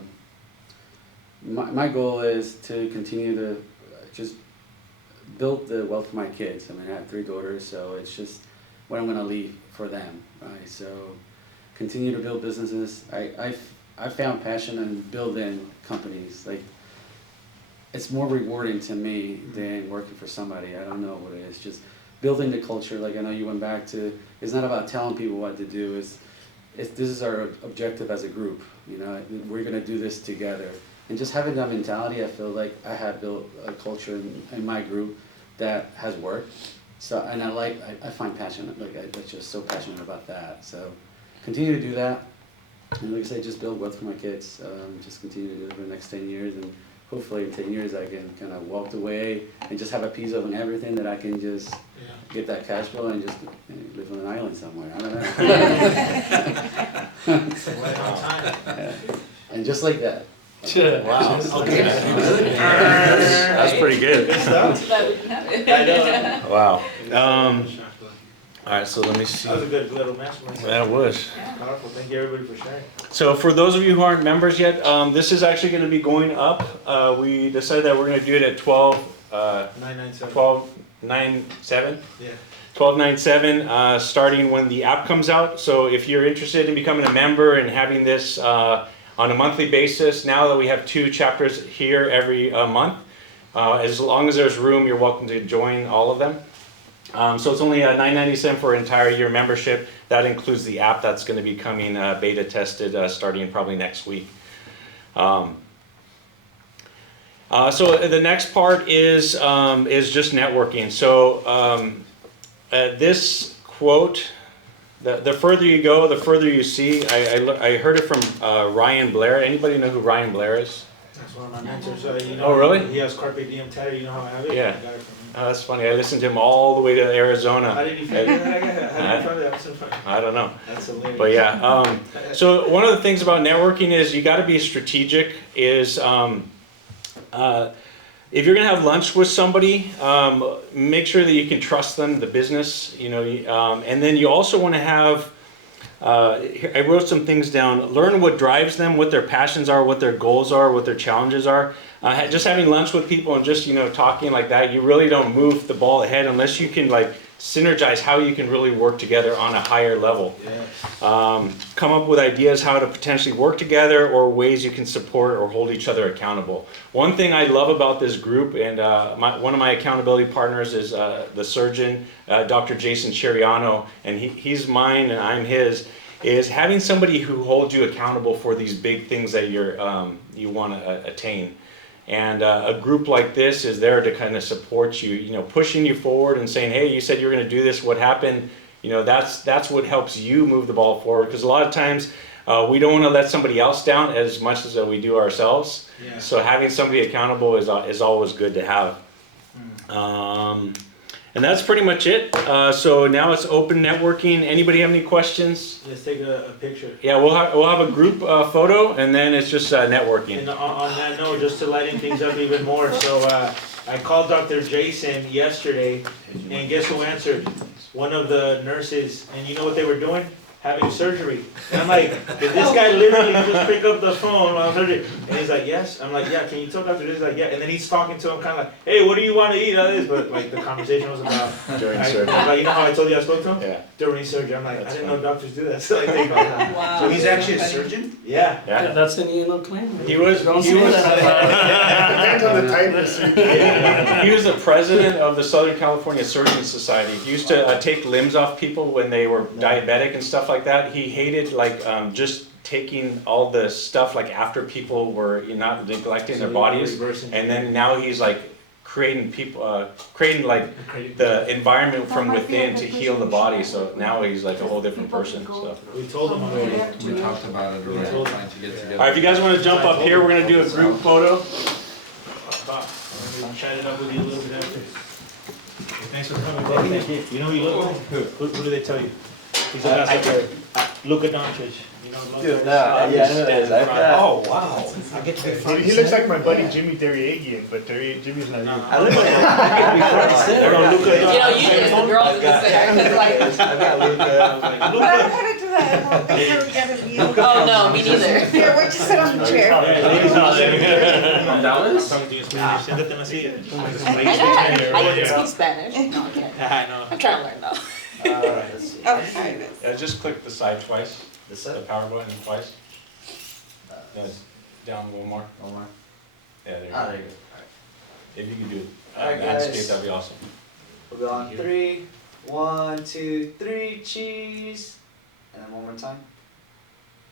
my goal is to continue to just build the wealth for my kids. I mean, I have 3 daughters, so it's just what I'm going to leave for them, right? So continue to build businesses. I found passion in building companies. Like, it's more rewarding to me than working for somebody. I don't know what it is. Just building the culture. Like I know you went back to, it's not about telling people what to do. This is our objective as a group. You know, we're gonna do this together. And just having that mentality, I feel like I have built a culture in my group that has worked. So, and I find passionate, I'm just so passionate about that. So, continue to do that. And like I say, just build wealth for my kids. Just continue to do it for the next 10 years. And hopefully in 10 years I can kind of walk away and just have a piece of everything that I can just get that cash flow and just live on an island somewhere. I don't know. Yeah. And just like that. Wow. Okay. That's pretty good. Wow. All right, so let me see. That was a good little mastermind. That was. Powerful. Thank you everybody for sharing. So for those of you who aren't members yet, this is actually going to be going up. We decided that we're going to do it at 997. 1297. Yeah. 1297, starting when the app comes out. So if you're interested in becoming a member and having this on a monthly basis, now that we have 2 chapters here every month, as long as there's room, you're welcome to join all of them. So it's only $9.97 for an entire year membership. That includes the app that's going to be coming beta tested starting probably next week. So the next part is just networking. So this quote, the further you go, the further you see. I heard it from Ryan Blair. Anybody know who Ryan Blair is? That's one of my mentors. You know, Oh, really? He has Carpe Diem tattoo. You know how I have it? Yeah. I got it from him. Oh, that's funny. I listened to him all the way to Arizona. How did you figure that? How did you find that? So funny. I don't know. That's hilarious. But yeah, so one of the things about networking is you got to be strategic. Is if you're gonna have lunch with somebody, make sure that you can trust them, the business, you know, and then you also want to have. I wrote some things down. Learn what drives them, what their passions are, what their goals are, what their challenges are. Just having lunch with people and just talking like that, you really don't move the ball ahead unless you can synergize how you can really work together on a higher level. Yeah. Come up with ideas how to potentially work together or ways you can support or hold each other accountable. One thing I love about this group, and one of my accountability partners is the surgeon, Dr. Jason Chiriano, and he's mine and I'm his, is having somebody who holds you accountable for these big things that you want to attain. And a group like this is there to kind of support you, pushing you forward and saying, hey, you said you were going to do this, what happened? That's what helps you move the ball forward. Because a lot of times we don't want to let somebody else down as much as we do ourselves. Yeah. So having somebody accountable is always good to have. And that's pretty much it. So now it's open networking. Anybody have any questions? Let's take a picture. Yeah, we'll have a group photo, and then it's just networking. And on that note, just to lighten things up even more, so I called Dr. Jason yesterday, and guess who answered? One of the nurses, and you know what they were doing? Having surgery. And I'm like, did this guy literally just pick up the phone while surgery? And he's like, yes. I'm like, yeah, can you tell Dr. Jason? He's like, yeah. And then he's talking to him kind of like, hey, what do you want to eat? All this, but the conversation was about During surgery. you know how I told you I spoke to him? Yeah. During surgery. I'm like, That's I didn't funny. know doctors do that. So Wow. So he's actually a surgeon? Yeah. Yeah, that's an ENO claim. He was Don't say that. Depends on the type of surgery. He was the president of the Southern California Surgeon Society. He used to take limbs off people when they were diabetic and stuff like that. He hated just taking all the stuff after people were not neglecting their bodies, and then now he's creating the environment from within to heal the body. So now he's a whole different person. So. We told him already. We talked about it already, trying to get together. All right, if you guys want to jump up here, we're going to do a group photo. We chatted up with you a little bit after. Thanks for coming, buddy. You know who you look like? Who do they tell you? He's a basketball player. Luka Doncic. You know Luka? Dude, no, yeah, I know that is. Oh, wow. I get to be front. He looks like my buddy Jimmy Derriagian, but Jimmy's not here. I look like I get to be front and center. Usually it's the girls in the center. I've got Luka. But I'm headed to that before we get a view. Oh, no, me neither. Here, why don't you sit on the chair? Dallas? I'm talking to you in Spanish. Siéntate así. I can speak Spanish. No, I can't. I know. I'm trying to learn though. Let's see. Okay. Just click the side twice, The the set. power button twice. Down one more. One more. Yeah, there you Ah, go. there you go. If you can do Alright, landscape, guys. that'd be awesome. We'll go on 3. 1, 2, 3, cheese. And then one more time.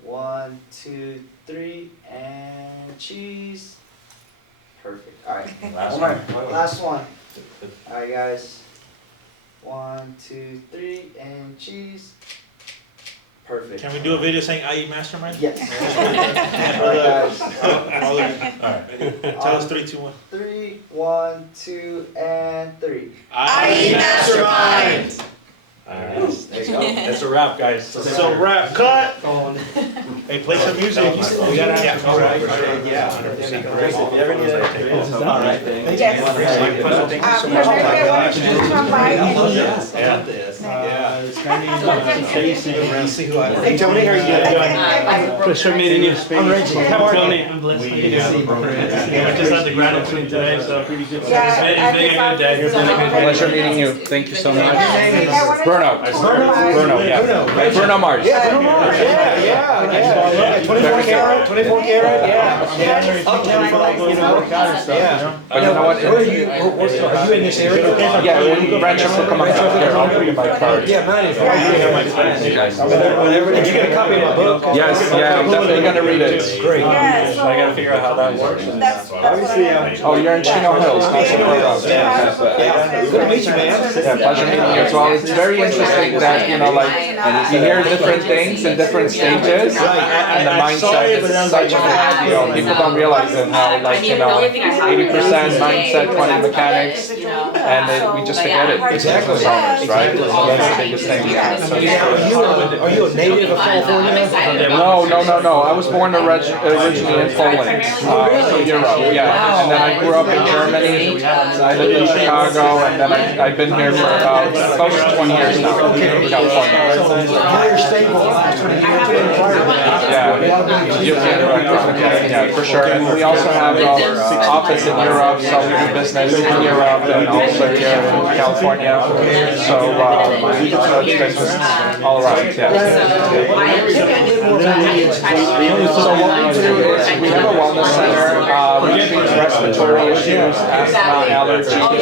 1, 2, 3, and cheese. Perfect. Alright, one more. Last one. Alright, guys. 1, 2, 3, and cheese. Perfect. Can we do a video saying I eat Mastermind? Yes. Alright. Tell us 3, 2, 1. 3, 1, 2, and 3. I eat Mastermind. There you go. That's a wrap, guys. So wrap, cut. Hey, play some music. We gotta have to, right? Yeah. If you ever need it. All right, thank Yes. Come by and See who I. Hey Tony, how are you doing? Pleasure meeting you. I'm Reggie. How are you? Tony, I'm blessed. How you doing? I just had the gratitude today, so pretty good. Yeah, It's been a good day. It's been a good day. Pleasure meeting you. Thank you so much. Bruno. Bruno, yeah. Bruno Mars. Yeah. 24 karat, 24 karat, yeah. Up to like, you know, yeah. But you know what? Where are you, are you in this area? Yeah, Rancho will come up here. I'll bring you my card. Yeah, mine is. Did you get a copy of my book? Yes, yeah, I'm definitely gonna read it. Great. Yes. I gotta figure out how that works. That's what I Oh, you're in Chino Hills, not Socorro Road. Good to meet you, man. Yeah, pleasure meeting you as well. It's very interesting that, you know, like, you hear different things in different stages, and the mindset is such a, you know, people don't realize it how, like, you know, 80% mindset, 20 mechanics, and we just forget it. Exactly. Business owners, right? That's the biggest thing. So Are you a native of California? No. I was born originally in Poland, so Europe, yeah. And then I grew up in Germany, I lived in Chicago, and then I've been here for about close to 20 years now in California. Very stable. Yeah, for sure. And we also have our office in Europe, so we do business in Europe and also here in California. So we do business all around, yeah. So what we do is we have a wellness center, we treat respiratory issues, asthma, allergies,